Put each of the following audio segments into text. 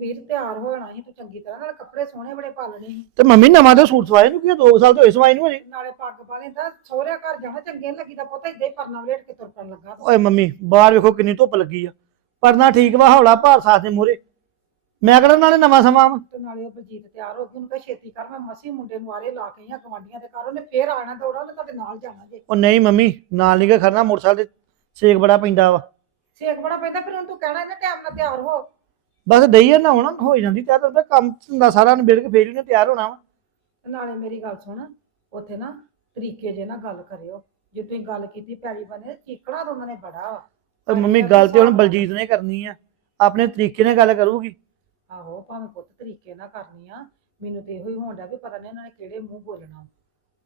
ਵੀਰ ਤਿਆਰ ਹੋਣਾ ਸੀ ਤੂੰ ਚੰਗੀ ਤਰ੍ਹਾਂ ਨਾਲ ਕੱਪੜੇ ਸੋਹਣੇ ਬੜੇ ਪਾ ਲੈਣੇ ਸੀ। ਤੇ ਮੰਮੀ ਨਵਾਂ ਤੇ ਸੂਟ ਸਵਾਏ ਨੂੰ ਕੀ 2 ਸਾਲ ਤੋਂ ਹੋਏ ਸਵਾਏ ਨੂੰ ਹਜੇ ਨਾਲੇ ਪੱਗ ਪਾ ਲੈਂਦਾ ਸਹੁਰਿਆਂ ਘਰ ਜਾਣਾ ਚੰਗੇ ਨੀ ਲੱਗੀਦਾ ਪੁੱਤ ਏਦਾਂ ਹੀ ਪਰਨਾ ਵਲੇਟ ਕੇ ਤੁਰ ਪੈਣ ਲੱਗਾ ਤੂੰ। ਓਏ ਮੰਮੀ ਬਾਹਰ ਵੇਖੋ ਕਿੰਨੀ ਧੁੱਪ ਲੱਗੀ ਆ। ਪਰਨਾ ਠੀਕ ਵਾ ਹੌਲਾ ਭਾਰ ਸਾਥ ਦੇ ਮੂਹਰੇ। ਮੈਂ ਕਿਹੜਾ ਨਾਲੇ ਨਵਾਂ ਸਮਾਂ ਵਾ ਤੇ ਨਾਲੇ ਉਹ ਬਲਜੀਤ ਤਿਆਰ ਹੋ ਗਈ ਉਹਨੂੰ ਕਹੇ ਛੇਤੀ ਕਰ ਮੈਂ ਮਸੀ ਮੁੰਡੇ ਨੂੰ ਆਰੇ ਲਾ ਕੇ ਆ ਗਵਾਂਡੀਆਂ ਦੇ ਘਰ ਉਹਨੇ ਫੇਰ ਆਣਾ ਦੌੜਾ ਉਹਨੇ ਤੁਹਾਡੇ ਨਾਲ ਜਾਣਾ ਜੇ। ਉਹ ਨਹੀਂ ਮੰਮੀ ਨਾਲ ਨਹੀਂ ਗਾ ਖੜਨਾ ਮੋਟਰਸਾਈਕਲ ਤੇ ਸੇਕ ਬੜਾ ਪੈਂਦਾ ਵਾ। ਸੇਕ ਬੜਾ ਪੈਂਦਾ ਫਿਰ ਉਹਨੂੰ ਤੂੰ ਕਹਿਣਾ ਇਹਨੇ ਟਾਈਮ ਨਾਲ ਤਿਆਰ ਹੋ। ਬਸ ਦਈਏ ਨਾ ਹੁਣ ਹੋ ਜਾਂਦੀ ਤਿਆਰ ਤਾਂ ਕੰਮ ਧੰਦਾ ਸਾਰਾ ਨਿਬੇੜ ਕੇ ਫੇਰ ਹੀ ਨੇ ਤਿਆਰ ਹੋਣਾ ਵਾ। ਨਾਲੇ ਮੇਰੀ ਗੱਲ ਸੁਣ ਉੱਥੇ ਨਾ ਤਰੀਕੇ ਜੇ ਨਾਲ ਗੱਲ ਕਰਿਓ। ਜੇ ਤੁਸੀਂ ਗੱਲ ਕੀਤੀ ਪੈਲੀ ਬਣੇ ਚੀਕਣਾ ਤਾਂ ਉਹਨਾਂ ਨੇ ਬੜਾ ਵਾ। ਓਏ ਮੰਮੀ ਗੱਲ ਤੇ ਹੁਣ ਬਲਜੀਤ ਨੇ ਕਰਨੀ ਆ। ਆਪਣੇ ਤਰੀਕੇ ਨਾਲ ਗੱਲ ਕਰੂਗੀ। ਆਹੋ ਭਾਵੇਂ ਪੁੱਤ ਤਰੀਕੇ ਨਾਲ ਕਰਨੀ ਆ। ਮੈਨੂੰ ਤੇ ਇਹੋ ਹੀ ਹੋਣ ਡਿਆ ਵੀ ਪਤਾ ਨਹੀਂ ਉਹਨਾਂ ਨੇ ਕਿਹੜੇ ਮੂੰਹ ਬੋਲਣਾ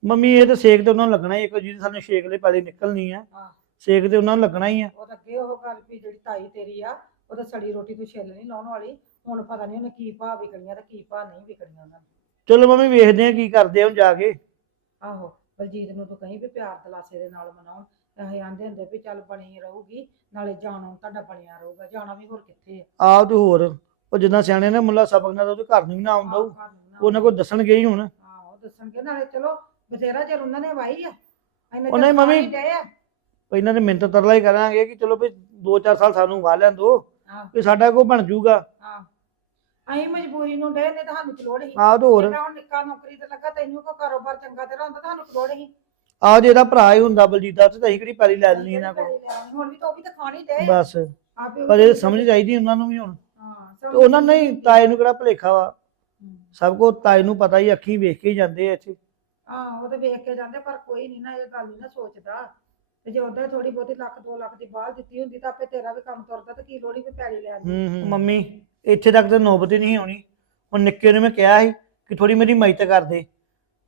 ਮੰਮੀ ਇਹ ਤਾਂ ਸੇਕ ਤੇ ਉਹਨਾਂ ਨੂੰ ਲੱਗਣਾ ਹੀ ਇੱਕ ਜਿਹਦੇ ਸਾਨੂੰ ਛੇਕ ਲਈ ਪਾਲੀ ਨਿਕਲਣੀ ਆ। ਸੇਕ ਤੇ ਉਹਨਾਂ ਨੂੰ ਲੱਗਣਾ ਹੀ ਆ। ਉਹ ਤਾਂ ਅੱਗੇ ਉਹ ਗੱਲ ਵੀ ਜਿਹੜੀ ਤਾਈ ਤੇਰੀ ਆ ਉਹ ਤਾਂ ਸੜੀ ਰੋਟੀ ਤੂੰ ਛਿੱਲ ਨਹੀਂ ਲਾਉਣ ਵਾਲੀ। ਹੁਣ ਪਤਾ ਨਹੀਂ ਉਹਨੇ ਕੀ ਭਾਅ ਵਿਕਣੀਆਂ ਤੇ ਕੀ ਭਾਅ ਨਹੀਂ ਵਿਕਣੀਆਂ ਉਹਨਾਂ ਨੂੰ। ਚਲੋ ਮੰਮੀ ਵੇਖਦੇ ਆ ਕੀ ਕਰਦੇ ਆ ਹੁਣ ਜਾ ਕੇ। ਆਹੋ ਬਲਜੀਤ ਨੂੰ ਤੂੰ ਕਹੀਂ ਵੀ ਪਿਆਰ ਦਲਾਸੇ ਦੇ ਨਾਲ ਮਨਾਉਣ। ਇਹ ਆਂਦੇ ਹੁੰਦੇ ਵੀ ਚੱਲ ਬਣੀ ਰਹੂਗੀ ਨਾਲੇ ਜਾਣਾ ਤੁਹਾਡਾ ਬਣਿਆ ਰਹੂਗਾ ਜਾਣਾ ਵੀ ਹੋਰ ਕਿੱਥੇ ਆ? ਆਹ ਤੇ ਹੋਰ ਉਹ ਜਿੱਦਾਂ ਸਿਆਣੇ ਨੇ ਮੁੱਲਾ ਸਬਕ ਨਾਲ ਉਹਦੇ ਘਰ ਨੂੰ ਵੀ ਨਾ ਆਉਂਦਾ ਆਹ ਘਰ ਨੂੰ ਨਾ ਉਹਨਾਂ ਕੋਲ ਦੱਸਣਗੇ ਹੀ ਹੁਣ। ਆਹੋ ਦੱਸਣਗੇ ਨਾਲੇ ਚਲੋ ਬਥੇਰਾ ਚਿਰ ਉਹਨਾਂ ਨੇ ਵਾਈ ਆ। ਇੰਨੇ ਉਹਨੇ ਚਿਰ ਮੰਮੀ- ਆ। ਇਹਨਾਂ ਦੇ ਮਿੰਟ ਤਰਲਾ ਹੀ ਕਰਾਂਗੇ ਕਿ ਚਲੋ ਵੀ 2-4 ਸਾਲ ਸਾਨੂੰ ਵਾਹ ਲੈਣ ਦੋ। ਆਹ। ਵੀ ਸਾਡਾ ਕੋ ਬਣ ਜਾਊਗਾ ਅਸੀਂ ਮਜਬੂਰੀ ਨੂੰ ਡਏ ਨੇ ਤੁਹਾਨੂੰ ਲੋੜ ਹੀ ਆਹ ਤੇ ਹੋਰ। ਹੁਣ ਨਿੱਕਾ ਨੌਕਰੀ ਤੇ ਲੱਗਾ ਤੈਨੂੰ ਕੋ ਕਾਰੋਬਾਰ ਚੰਗਾ ਤੇਰਾ ਹੁੰਦਾ ਤੁਹਾਨੂੰ ਲੋੜ ਹੀ ਆਹ ਜੇ ਇਹਦਾ ਭਰਾ ਹੀ ਹੁੰਦਾ ਬਲਜੀਤ ਦਾ ਤੇ ਅਸੀਂ ਕਿਹੜੀ ਪੈਲੀ ਲੈ ਲੈਣੀ ਇਹਨਾਂ ਕੋਲ? ਹੁਣ ਵੀ ਤਾਂ ਉਹ ਵੀ ਤਾਂ ਖਾਣੀ ਆ। ਬਸ। ਆਪੇ ਪਰ ਇਹ ਸਮਝ ਚਾਹੀਦੀ ਉਹਨਾਂ ਨੂੰ ਵੀ ਹੁਣ। ਹਾਂ ਤੇ ਉਹਨਾਂ ਨੇ ਹੀ ਤਾਏ ਨੂੰ ਕਿਹੜਾ ਭਲੇਖਾ ਵਾ। ਸਭ ਕੋ ਤਾਏ ਨੂੰ ਪਤਾ ਹੀ ਅੱਖੀਂ ਵੇਖ ਕੇ ਹੀ ਜਾਂਦੇ ਆ ਇੱਥੇ। ਹਾਂ ਉਹ ਤੇ ਵੇਖ ਕੇ ਜਾਂਦੇ ਪਰ ਕੋਈ ਨਹੀਂ ਨਾ ਇਹ ਗੱਲ ਨਹੀਂ ਨਾ ਸੋਚਦਾ। ਤੇ ਜੇ ਉਹਦਾ ਥੋੜੀ ਬਹੁਤੀ ਲੱਖ 2 ਲੱਖ ਦੀ ਬਾਹਰ ਦਿੱਤੀ ਹੁੰਦੀ ਤਾਂ ਆਪੇ ਤੇਰਾ ਵੀ ਕੰਮ ਤੁਰਦਾ ਤੇ ਕੀ ਲੋੜੀ ਵੀ ਪੈਲੀ ਲੈਣ ਦੀ ਹੂੰ ਹੂੰ। ਮੰਮੀ ਇੱਥੇ ਤੱਕ ਤੇ ਨੌਬਤ ਹੀ ਨਹੀਂ ਆਉਣੀ ਹੁਣ ਨਿੱਕੇ ਨੂੰ ਮੈਂ ਕਿਹਾ ਸੀ ਕਿ ਥੋੜੀ ਮੇਰੀ ਮਦਦ ਕਰ ਦੇ।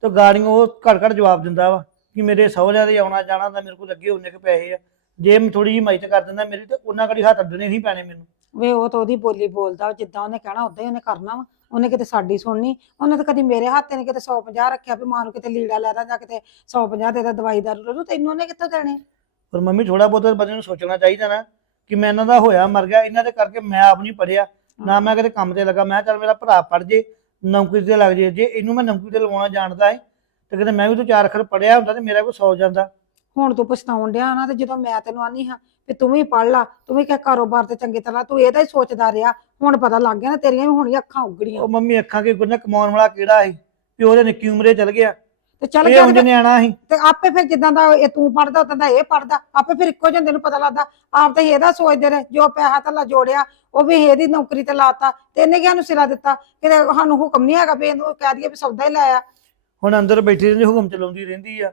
ਤੇ ਗਾੜੀਆਂ ਉਹ ਘੜ ਘੜ ਜਵਾਬ ਦਿੰਦਾ ਵਾ ਕਿ ਮੇਰੇ ਸਹੁਰਿਆਂ ਦੇ ਆਉਣਾ ਜਾਣਾ ਦਾ ਮੇਰੇ ਕੋਲ ਅੱਗੇ ਉਹਨੇ ਕੁ ਪੈਸੇ ਆ। ਜੇ ਮੈਂ ਥੋੜੀ ਜਿਹੀ ਮਦਦ ਕਰ ਦਿੰਦਾ ਮੇਰੀ ਤੇ ਉਹਨਾਂ ਕੜੀ ਹੱਥ ਅੱਡਣੇ ਨਹੀਂ ਪੈਣੇ ਮੈਨੂੰ। ਵੇ ਉਹ ਤਾਂ ਉਹਦੀ ਬੋਲੀ ਬੋਲਦਾ ਜਿੱਦਾਂ ਉਹਨੇ ਕਹਿਣਾ ਉਦਾਂ ਹੀ ਉਹਨੇ ਕਰਨਾ ਵਾ। ਉਹਨੇ ਕਿਤੇ ਸਾਡੀ ਸੁਣਨੀ ਉਹਨੇ ਤਾਂ ਕਦੀ ਮੇਰੇ ਹੱਥ ਤੇ ਨਹੀਂ ਕਿਤੇ 150 ਰੱਖਿਆ ਵੀ ਮਾਂ ਨੂੰ ਕਿਤੇ ਲੀੜਾ ਲੈ ਦਾਂ ਜਾਂ ਕਿਤੇ 150 ਦੇ ਦਾ ਦਵਾਈ ਦਾਰੂ ਲੈ ਲੂ ਤੈਨੂੰ ਉਹਨੇ ਕਿੱਥੋਂ ਦੇਣੇ? ਪਰ ਮੰਮੀ ਥੋੜਾ ਬਹੁਤ ਬੰਦੇ ਨੂੰ ਸੋਚਣਾ ਚਾਹੀਦਾ ਨਾ ਕਿ ਮੈਂ ਇਹਨਾਂ ਦਾ ਹੋਇਆ ਮਰ ਗਿਆ ਇਹਨਾਂ ਦੇ ਕਰਕੇ ਮੈਂ ਆਪ ਨਹੀਂ ਪੜਿਆ ਨਾ ਮੈਂ ਕਿਤੇ ਕੰਮ ਤੇ ਲੱਗਾ ਮੈਂ ਕਿਹਾ ਚੱਲ ਮੇਰਾ ਭਰਾ ਪੜ ਜੇ ਨੌਕਰੀ ਤੇ ਲੱਗ ਜੇ ਜੇ ਇਹਨੂੰ ਮੈਂ ਨੌਕਰੀ ਤੇ ਲਵਾਉਣਾ ਜਾਣਦਾ ਹੈ ਤੇ ਕਿਤੇ ਮੈਂ ਵੀ ਤਾਂ ਚਾਰ ਅੱਖਰ ਪੜਿਆ ਹੁੰਦਾ ਤੇ ਮੇਰਾ ਕੋਈ ਸੌ ਜਾਂਦਾ। ਹੁਣ ਤੂੰ ਪਛਤਾਉਣ ਡਿਆ ਨਾ ਤੇ ਜਦੋਂ ਮੈਂ ਤੈਨੂੰ ਆਨੀ ਹਾਂ ਵੀ ਤੂੰ ਵੀ ਪੜ ਲਾ ਤੂੰ ਵੀ ਕਿਹ ਕਾਰੋਬਾਰ ਤੇ ਚੰਗੀ ਤਰ੍ਹਾਂ ਤੂੰ ਇਹਦਾ ਹੀ ਸੋਚਦਾ ਰਿਹਾ ਹੁਣ ਪਤਾ ਲੱਗ ਗਿਆ ਨਾ ਤੇਰੀਆਂ ਵੀ ਹੁਣੀਆਂ ਅੱਖਾਂ ਉਗੜੀਆਂ। ਉਹ ਮੰਮੀ ਅੱਖਾਂ ਕੇ ਗੁਰਨਾ ਕਮਾਉਣ ਵਾਲਾ ਕਿਹੜਾ ਸੀ ਪਿਓ ਦੇ ਨਿੱਕੀ ਉਮਰੇ ਚਲ ਗਿਆ। ਤੇ ਚੱਲ ਇਹ ਗਿਆ ਉਂਝ ਨਿਆਣਾ ਸੀ। ਤੇ ਆਪੇ ਫਿਰ ਜਿੱਦਾਂ ਦਾ ਇਹ ਤੂੰ ਪੜਦਾ ਉਦਾਂ ਦਾ ਇਹ ਪੜਦਾ ਆਪੇ ਫਿਰ ਇੱਕੋ ਜਿਹੇ ਨੂੰ ਪਤਾ ਲੱਗਦਾ। ਆਪ ਤਾਂ ਇਹਦਾ ਸੋਚਦੇ ਰਹੇ ਜੋ ਪੈਸਾ ਧੱਲਾ ਜੋੜਿਆ ਉਹ ਵੀ ਇਹਦੀ ਨੌਕਰੀ ਤੇ ਲਾਤਾ। ਤੇ ਇਹਨੇ ਕਿਹਾ ਨੂੰ ਸਿਰਾ ਦਿੱਤਾ? ਕਿਤੇ ਸਾਨੂੰ ਹੁਕਮ ਨਹੀਂ ਹੈਗਾ ਵੀ ਇਹਨੂੰ ਕਹਿ ਦਈਏ ਵੀ ਸੌਦਾ ਹੀ ਲਾਇਆ ਹੁਣ ਅੰਦਰ ਬੈਠੀ ਰਹਿੰਦੀ ਹੁਕਮ ਚਲਾਉਂਦੀ ਰਹਿੰਦੀ ਆ।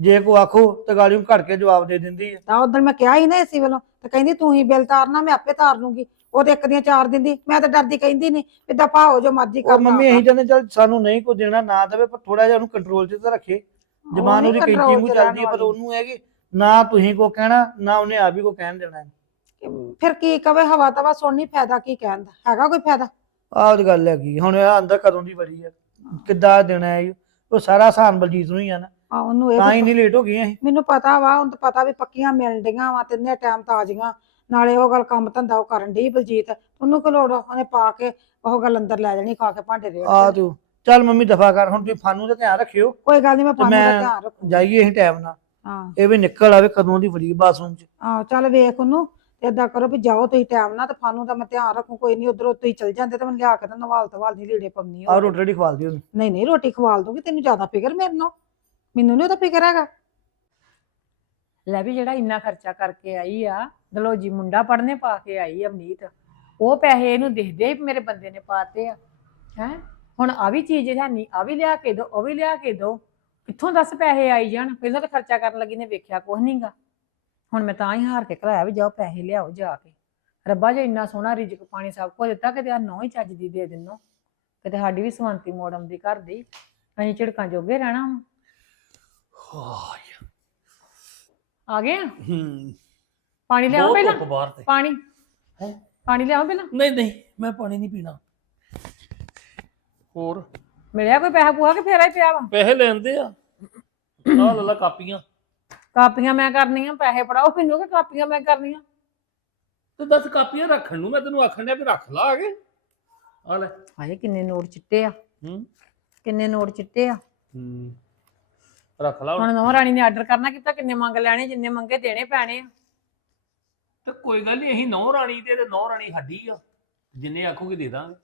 ਜੇ ਕੋ ਆਖੋ ਤੇ ਗਾੜੀਆਂ ਘੜ ਕੇ ਜਵਾਬ ਦੇ ਦਿੰਦੀ ਆ। ਤਾਂ ਉਦੋਂ ਮੈਂ ਕਿਹਾ ਹੀ ਨਾ ਇਸੇ ਵੱਲੋਂ ਤੇ ਕਹਿੰਦੀ ਤੂੰ ਹੀ ਬਿੱਲ ਤਾਰਨਾ ਮੈਂ ਆਪੇ ਤਾਰ ਲੂੰਗੀ। ਉਹ ਤੇ ਇੱਕ ਦੀਆਂ ਚਾਰ ਦਿੰਦੀ ਮੈਂ ਤਾਂ ਡਰਦੀ ਕਹਿੰਦੀ ਨਹੀਂ ਵੀ ਦਫਾ ਹੋ ਜੋ ਮਰਜ਼ੀ ਉਹ ਕਰਨਾ ਮੰਮੀ ਅਸੀਂ ਚਾਹੁੰਦੇ ਚੱਲ ਸਾਨੂੰ ਨਹੀਂ ਕੋਈ ਦੇਣਾ ਨਾ ਦੇਵੇ ਪਰ ਥੋੜਾ ਜਿਹਾ ਉਹਨੂੰ ਕੰਟਰੋਲ 'ਚ ਤਾਂ ਰੱਖੇ। ਜ਼ਬਾਨ ਉਹਦੀ ਕੈਂਚੀ ਮੂੰਹ ਚੱਲਦੀ ਆ ਪਰ ਉਹਨੂੰ ਹੈ ਕਿ ਨਾ ਤੁਸੀਂ ਕੋ ਕਹਿਣਾ ਨਾ ਉਹਨੇ ਆਪ ਹੀ ਕੋ ਕਹਿਣ ਦੇਣਾ। ਹੈ। ਫਿਰ ਕੀ ਕਵੇ ਹਵਾ ਤਵਾ ਸੁਣਨੀ ਫਾਇਦਾ ਕੀ ਕਹਿਣ ਦਾ? ਹੈਗਾ ਕੋਈ ਫਾਇਦਾ? ਆਹ ਤੇ ਗੱਲ ਹੈਗੀ ਹੁਣ ਇਹ ਅੰਦਰ ਕਦੋਂ ਦੀ ਬੜੀ ਆ? ਕਿੱਦਾਂ ਦੇਣਾ ਹੈ ਇਹ? ਉਹ ਸਾਰਾ ਸਾਨ ਬਲਜੀਤ ਨੂੰ ਹੀ ਆ ਨਾ। ਆ ਉਹਨੂੰ ਇਹ ਤਾਂ ਵੀ ਹੀ ਨਹੀਂ ਲੇਟ ਹੋ ਗਏ ਅਸੀਂ ਮੈਨੂੰ ਪਤਾ ਵਾ ਉਹਨੂੰ ਤਾਂ ਪਤਾ ਵੀ ਪੱਕੀਆਂ ਮਿਲਣ ਡੀਆਂ ਵਾ ਤਿੰਨੇ ਟਾਈਮ ਤਾਜ਼ੀਆਂ। ਨਾਲੇ ਉਹ ਗੱਲ ਕੰਮ ਧੰਦਾ ਉਹ ਕਰਨ ਡਈ ਬਲਜੀਤ ਉਹਨੂੰ ਕੀ ਲੋੜ ਆ? ਉਹਨੇ ਪਾ ਕੇ ਉਹ ਗੱਲ ਅੰਦਰ ਲੈ ਜਾਣੀ ਖਾ ਕੇ ਭਾਂਡੇ ਦੇ ਆ ਤੂੰ। ਚੱਲ ਮੰਮੀ ਦਫਾ ਕਰ ਹੁਣ ਤੁਸੀਂ ਫਾਨੂੰ ਦਾ ਧਿਆਨ ਰੱਖਿਓ। ਕੋਈ ਗੱਲ ਨਹੀਂ ਮੈਂ ਪਾਣੀ ਦਾ ਧਿਆਨ ਰੱਖੂ ਜਾਈਏ ਅਸੀਂ ਟਾਈਮ ਨਾਲ। ਹਾਂ। ਇਹ ਵੀ ਨਿਕਲ ਆਵੇ ਕਦੋਂ ਦੀ ਬੜੀ ਬਾਥਰੂਮ 'ਚ। ਆਹੋ ਚੱਲ ਵੇਖ ਉਹਨੂੰ ਤੇ ਏਦਾਂ ਕਰੋ ਵੀ ਜਾਓ ਤੁਸੀਂ ਟਾਈਮ ਨਾਲ ਤੇ ਫਾਨੂੰ ਦਾ ਮੈਂ ਧਿਆਨ ਰੱਖੂ ਕੋਈ ਨਹੀਂ ਉਧਰੋਂ ਤੁਸੀਂ ਚਲ ਜਾਂਦੇ ਤੇ ਮੈਂ ਲਿਆ ਕੇ ਤੇ ਨਵਾਲ ਤਵਾਲ ਨਹੀਂ ਲੀੜੇ ਪੰਨੀ ਆ। ਰੋਟੀ ਰੋਟੀ ਖਵਾਲ ਦਿਓ ਨਹੀਂ ਨਹੀਂ ਰੋਟੀ ਖਵਾਲ ਦੂੰਗੀ ਤੈਨੂੰ ਜ਼ਿਆਦਾ ਫਿਕਰ ਮੇਰੇ ਨਾਲ। ਮੈਨੂੰ ਨਹੀਂ ਉਹਦਾ ਫਿਕਰ ਹੈਗਾ। ਲੈ ਵੀ ਜਿਹੜਾ ਇੰਨਾ ਖਰਚਾ ਕਰਕੇ ਆਈ ਆ ਦਲੋਜੀ ਮੁੰਡਾ ਪੜਨੇ ਪਾ ਕੇ ਆਈ ਆ ਅਵਨੀਤ। ਉਹ ਪੈਸੇ ਇਹਨੂੰ ਦਿਖਦੇ ਹੀ ਮੇਰੇ ਬੰਦੇ ਨੇ ਪਾਤੇ ਆ। ਹੈ? ਹੁਣ ਆ ਵੀ ਚੀਜ਼ ਹੈ ਨਹੀਂ ਆ ਵੀ ਲਿਆ ਕੇ ਦੋ ਉਹ ਵੀ ਲਿਆ ਕੇ ਦੋ। ਕਿੱਥੋਂ ਦੱਸ ਪੈਸੇ ਆਈ ਜਾਣ? ਪਹਿਲਾਂ ਤਾਂ ਖਰਚਾ ਕਰਨ ਲੱਗੀ ਨੇ ਵੇਖਿਆ ਕੁਛ ਨਹੀਂਗਾ ਹੁਣ ਮੈਂ ਤਾਂ ਹੀ ਹਾਰ ਕੇ ਘਲਾਇਆ ਵੀ ਜਾਓ ਪੈਸੇ ਲਿਆਓ ਜਾ ਕੇ। ਰੱਬਾ ਜੇ ਇੰਨਾ ਸੋਹਣਾ ਰਿਜਕ ਪਾਣੀ ਸਭ ਕੁਝ ਦਿੱਤਾ ਕਿਤੇ ਆ ਨੌ ਹੀ ਚੱਜ ਦੀ ਦੇ ਦਿੰਨੋ। ਕਿਤੇ ਸਾਡੀ ਵੀ ਸਵੰਤੀ ਮੋੜਮ ਦੀ ਘਰ ਦੀ। ਅਸੀਂ ਝਿੜਕਾਂ ਜੋਗੇ ਰਹਿਣਾ ਵਾ। ਆ ਗਏ ਆ? ਹੂੰ। ਪਾਣੀ ਲਿਆਓ ਬਹੁਤ ਪਹਿਲਾਂ? ਧੁੱਪ ਬਾਹਰ ਤੇ। ਪਾਣੀ? ਹੈਂ? ਪਾਣੀ ਲਿਆਓ ਪਹਿਲਾਂ? ਨਹੀਂ ਨਹੀਂ ਮੈਂ ਪਾਣੀ ਨਹੀਂ ਪੀਣਾ। ਹੋਰ? ਮਿਲਿਆ ਕੋਈ ਪੈਸਾ ਪੂਹਾ ਕਿ ਫੇਰਾ ਹੀ ਪਿਆ ਵਾ? ਪੈਸੇ ਲੈਂਦੇ ਆ। ਆਹ ਲੈ ਲਾ ਕਾਪੀਆਂ। ਕਾਪੀਆਂ ਮੈਂ ਕਰਨੀਆਂ ਪੈਸੇ ਫੜਾਓ ਮੈਨੂੰ ਕਿ ਕਾਪੀਆਂ ਮੈਂ ਕਰਨੀਆਂ? ਤੇ ਦੱਸ ਕਾਪੀਆਂ ਰੱਖਣ ਨੂੰ ਮੈਂ ਤੈਨੂੰ ਆਖਣ ਡਿਆ ਵੀ ਰੱਖ ਲਾ ਆਗੇ ਆ ਲੈ। ਹਾਏ ਕਿੰਨੇ ਨੋਟ ਚਿੱਟੇ ਆ। ਹੂੰ। ਕਿੰਨੇ ਨੋਟ ਚਿੱਟੇ ਆ। ਹੂੰ। ਰੱਖ ਲਾ ਹੁਣ। ਹੁਣ ਨੌ ਰਾਣੀ ਨੇ ਆਰਡਰ ਕਰਨਾ ਕੀਤਾ ਕਿੰਨੇ ਮੰਗ ਲੈਣੇ ਜਿੰਨੇ ਮੰਗੇ ਦੇਣੇ ਪੈਣੇ ਆ। ਕੋਈ ਗੱਲ ਨਹੀਂ ਅਸੀਂ ਨੌ ਰਾਣੀ ਤੇ ਨੌ ਰਾਣੀ ਹੱਡੀ ਆ। ਜਿੰਨੇ ਆਖੋਗੇ ਦੇ ਦਾਂਗੇ।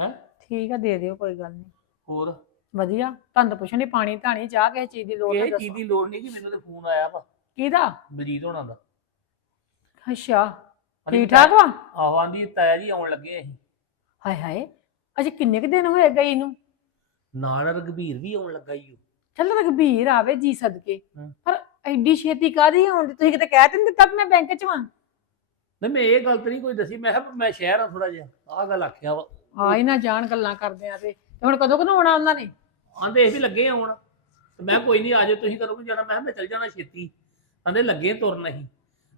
ਹੈ? ਠੀਕ ਆ ਦੇ ਦਿਓ ਕੋਈ ਗੱਲ ਨਹੀਂ। ਹੋਰ? ਵਧੀਆ ਤੁਹਾਨੂੰ ਤਾਂ ਪੁੱਛਣੀ ਪਾਣੀ ਧਾਣੀ ਚਾਹ ਕਿਸੇ ਚੀਜ਼ ਦੀ ਲੋੜ ਹੈ ਇਹ ਚੀਜ਼ ਦੀ ਲੋੜ ਨਹੀਂ ਕਿ ਮੈਨੂੰ ਤੇ ਫੋਨ ਆਇਆ ਵਾ। ਕਿਹਦਾ? ਬਲਜੀਤ ਹੋਣਾ ਦਾ। ਅੱਛਾ ਠੀਕ ਠਾਕ ਵਾ? ਆਹੋ ਆਂਦੀ ਤਾਇਆ ਜੀ ਆਉਣ ਲੱਗੇ ਅਸੀਂ। ਹਾਏ ਹਾਏ ਅਜੇ ਕਿੰਨੇ ਕੁ ਦਿਨ ਹੋਏ ਗਈ ਨੂੰ? ਨਾਲ ਰਗਵੀਰ ਵੀ ਆਉਣ ਲੱਗਾ ਈ ਓ। ਚੱਲ ਰਘਬੀਰ ਆਵੇ ਜੀ ਸਦਕੇ ਹਮ। ਪਰ ਐਡੀ ਛੇਤੀ ਕਾਦੀ ਦੀ ਤੁਸੀਂ ਕਿਤੇ ਕਹਿ ਤੇ ਨੀ ਦਿੱਤਾ ਵੀ ਮੈਂ ਬੈਂਕ ਚ ਵਾਂ? ਨਹੀਂ ਮੈਂ ਇਹ ਗੱਲ ਤੇ ਨਹੀਂ ਕੋਈ ਦੱਸੀ। ਮੈਂ ਕਿਹਾ ਮੈਂ ਸ਼ਹਿਰ ਆ ਥੋੜਾ ਜਿਹਾ। ਆਹ ਗੱਲ ਆਖਿਆ ਵਾ। ਆ ਹੀ ਨਾ ਜਾਣ ਗੱਲਾਂ ਕਰਦੇ ਆ ਤੇ। ਤੇ ਹੁਣ ਕਦੋਂ ਕਦੋਂ ਆਉਣਾ ਉਹਨਾਂ ਨੇ? ਆਂਦੇ ਇਹ ਵੀ ਲੱਗੇ ਆਉਣ। ਤੇ ਮੈਂ ਕੋਈ ਨਹੀਂ ਆਜੋ ਤੁਸੀਂ ਕਰੋਗੇ ਜਾਣਾ। ਮੈਂ ਕਿਹਾ ਮੈਂ ਚੱਲ ਜਾਣਾ ਛੇਤੀ। ਆਂਦੇ ਲੱਗੇ ਤੁਰਨ ਅਸੀਂ।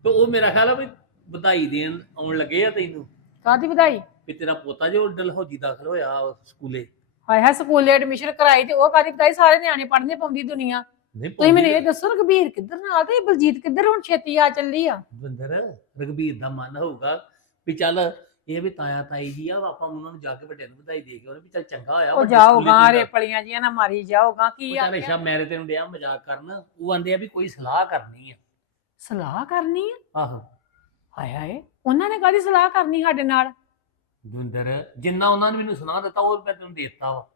ਤੇ ਉਹ ਮੇਰਾ ਖਿਆਲ ਆ ਵੀ ਵਧਾਈ ਦੇਣ ਆਉਣ ਲੱਗੇ ਆ ਤੈਨੂੰ। ਕਾਦੀ ਵਧਾਈ? ਵੀ ਤੇਰਾ ਪੋਤਾ ਜੋ ਡਲਹੌਜੀ ਦਾਖਲ ਹੋਇਆ ਉਹ ਸਕੂਲੇ। ਹਾਏ ਹਾਏ ਸਕੂਲੇ ਐਡਮਿਸ਼ਨ ਕਰਾਈ ਤੇ ਉਹ ਕਾਦੀ ਵਧਾਈ? ਸਾਰੇ ਨਿਆਣੇ ਪੜ੍ਹਨੇ ਪਾਉਂਦੀ ਦੁਨੀਆ। ਨਹੀਂ ਤੁਸੀਂ ਮੈਨੂੰ ਇਹ ਦੱਸੋ ਰਘਬੀਰ ਕਿੱਧਰ ਨਾਲ ਤੇ ਬਲਜੀਤ ਕਿੱਧਰ ਹੁਣ ਛੇਤੀ ਆ ਚੱਲੀ ਆ? ਦਵਿੰਦਰ ਰਗਵੀਰ ਦਾ ਮਨ ਹੋਊਗਾ ਵੀ ਚੱਲ ਇਹ ਵੀ ਤਾਇਆ ਤਾਈ ਜੀ ਆ ਆਪਾਂ ਉਹਨਾਂ ਨੂੰ ਜਾ ਕੇ ਵੱਡਿਆਂ ਨੂੰ ਵਧਾਈ ਦੇ ਕੇ ਉਹਨੇ ਵੀ ਚੱਲ ਚੰਗਾ ਹੋਇਆ ਉਹ ਵੱਡੇ ਜਾਓਗਾ ਸਕੂਲੇ ਪਲੀਆਂ ਜੀਆਂ ਨਾ ਮਾਰੀ ਜਾਓਗਾ ਕੀ ਉਹ ਆ ਚੱਲ ਅੱਛਾ ਮੇਰੇ ਤੈਨੂੰ ਡਿਆ ਮਜ਼ਾਕ ਕਰਨ ਉਹ ਆਂਦੇ ਆ ਵੀ ਕੋਈ ਸਲਾਹ ਕਰਨੀ ਆ। ਸਲਾਹ ਕਰਨੀ ਆ? ਆਹੋ। ਹਾਏ ਹਾਏ ਉਹਨਾਂ ਨੇ ਕਾਦੀ ਸਲਾਹ ਕਰਨੀ ਸਾਡੇ ਨਾਲ? ਦਵਿੰਦਰ ਜਿੰਨਾ ਉਹਨਾਂ ਨੇ ਮੈਨੂੰ ਸੁਣਾ ਦਿੱਤਾ ਉਹ ਮੈਂ ਤੈਨੂੰ ਦੇਤਾ ਵਾ।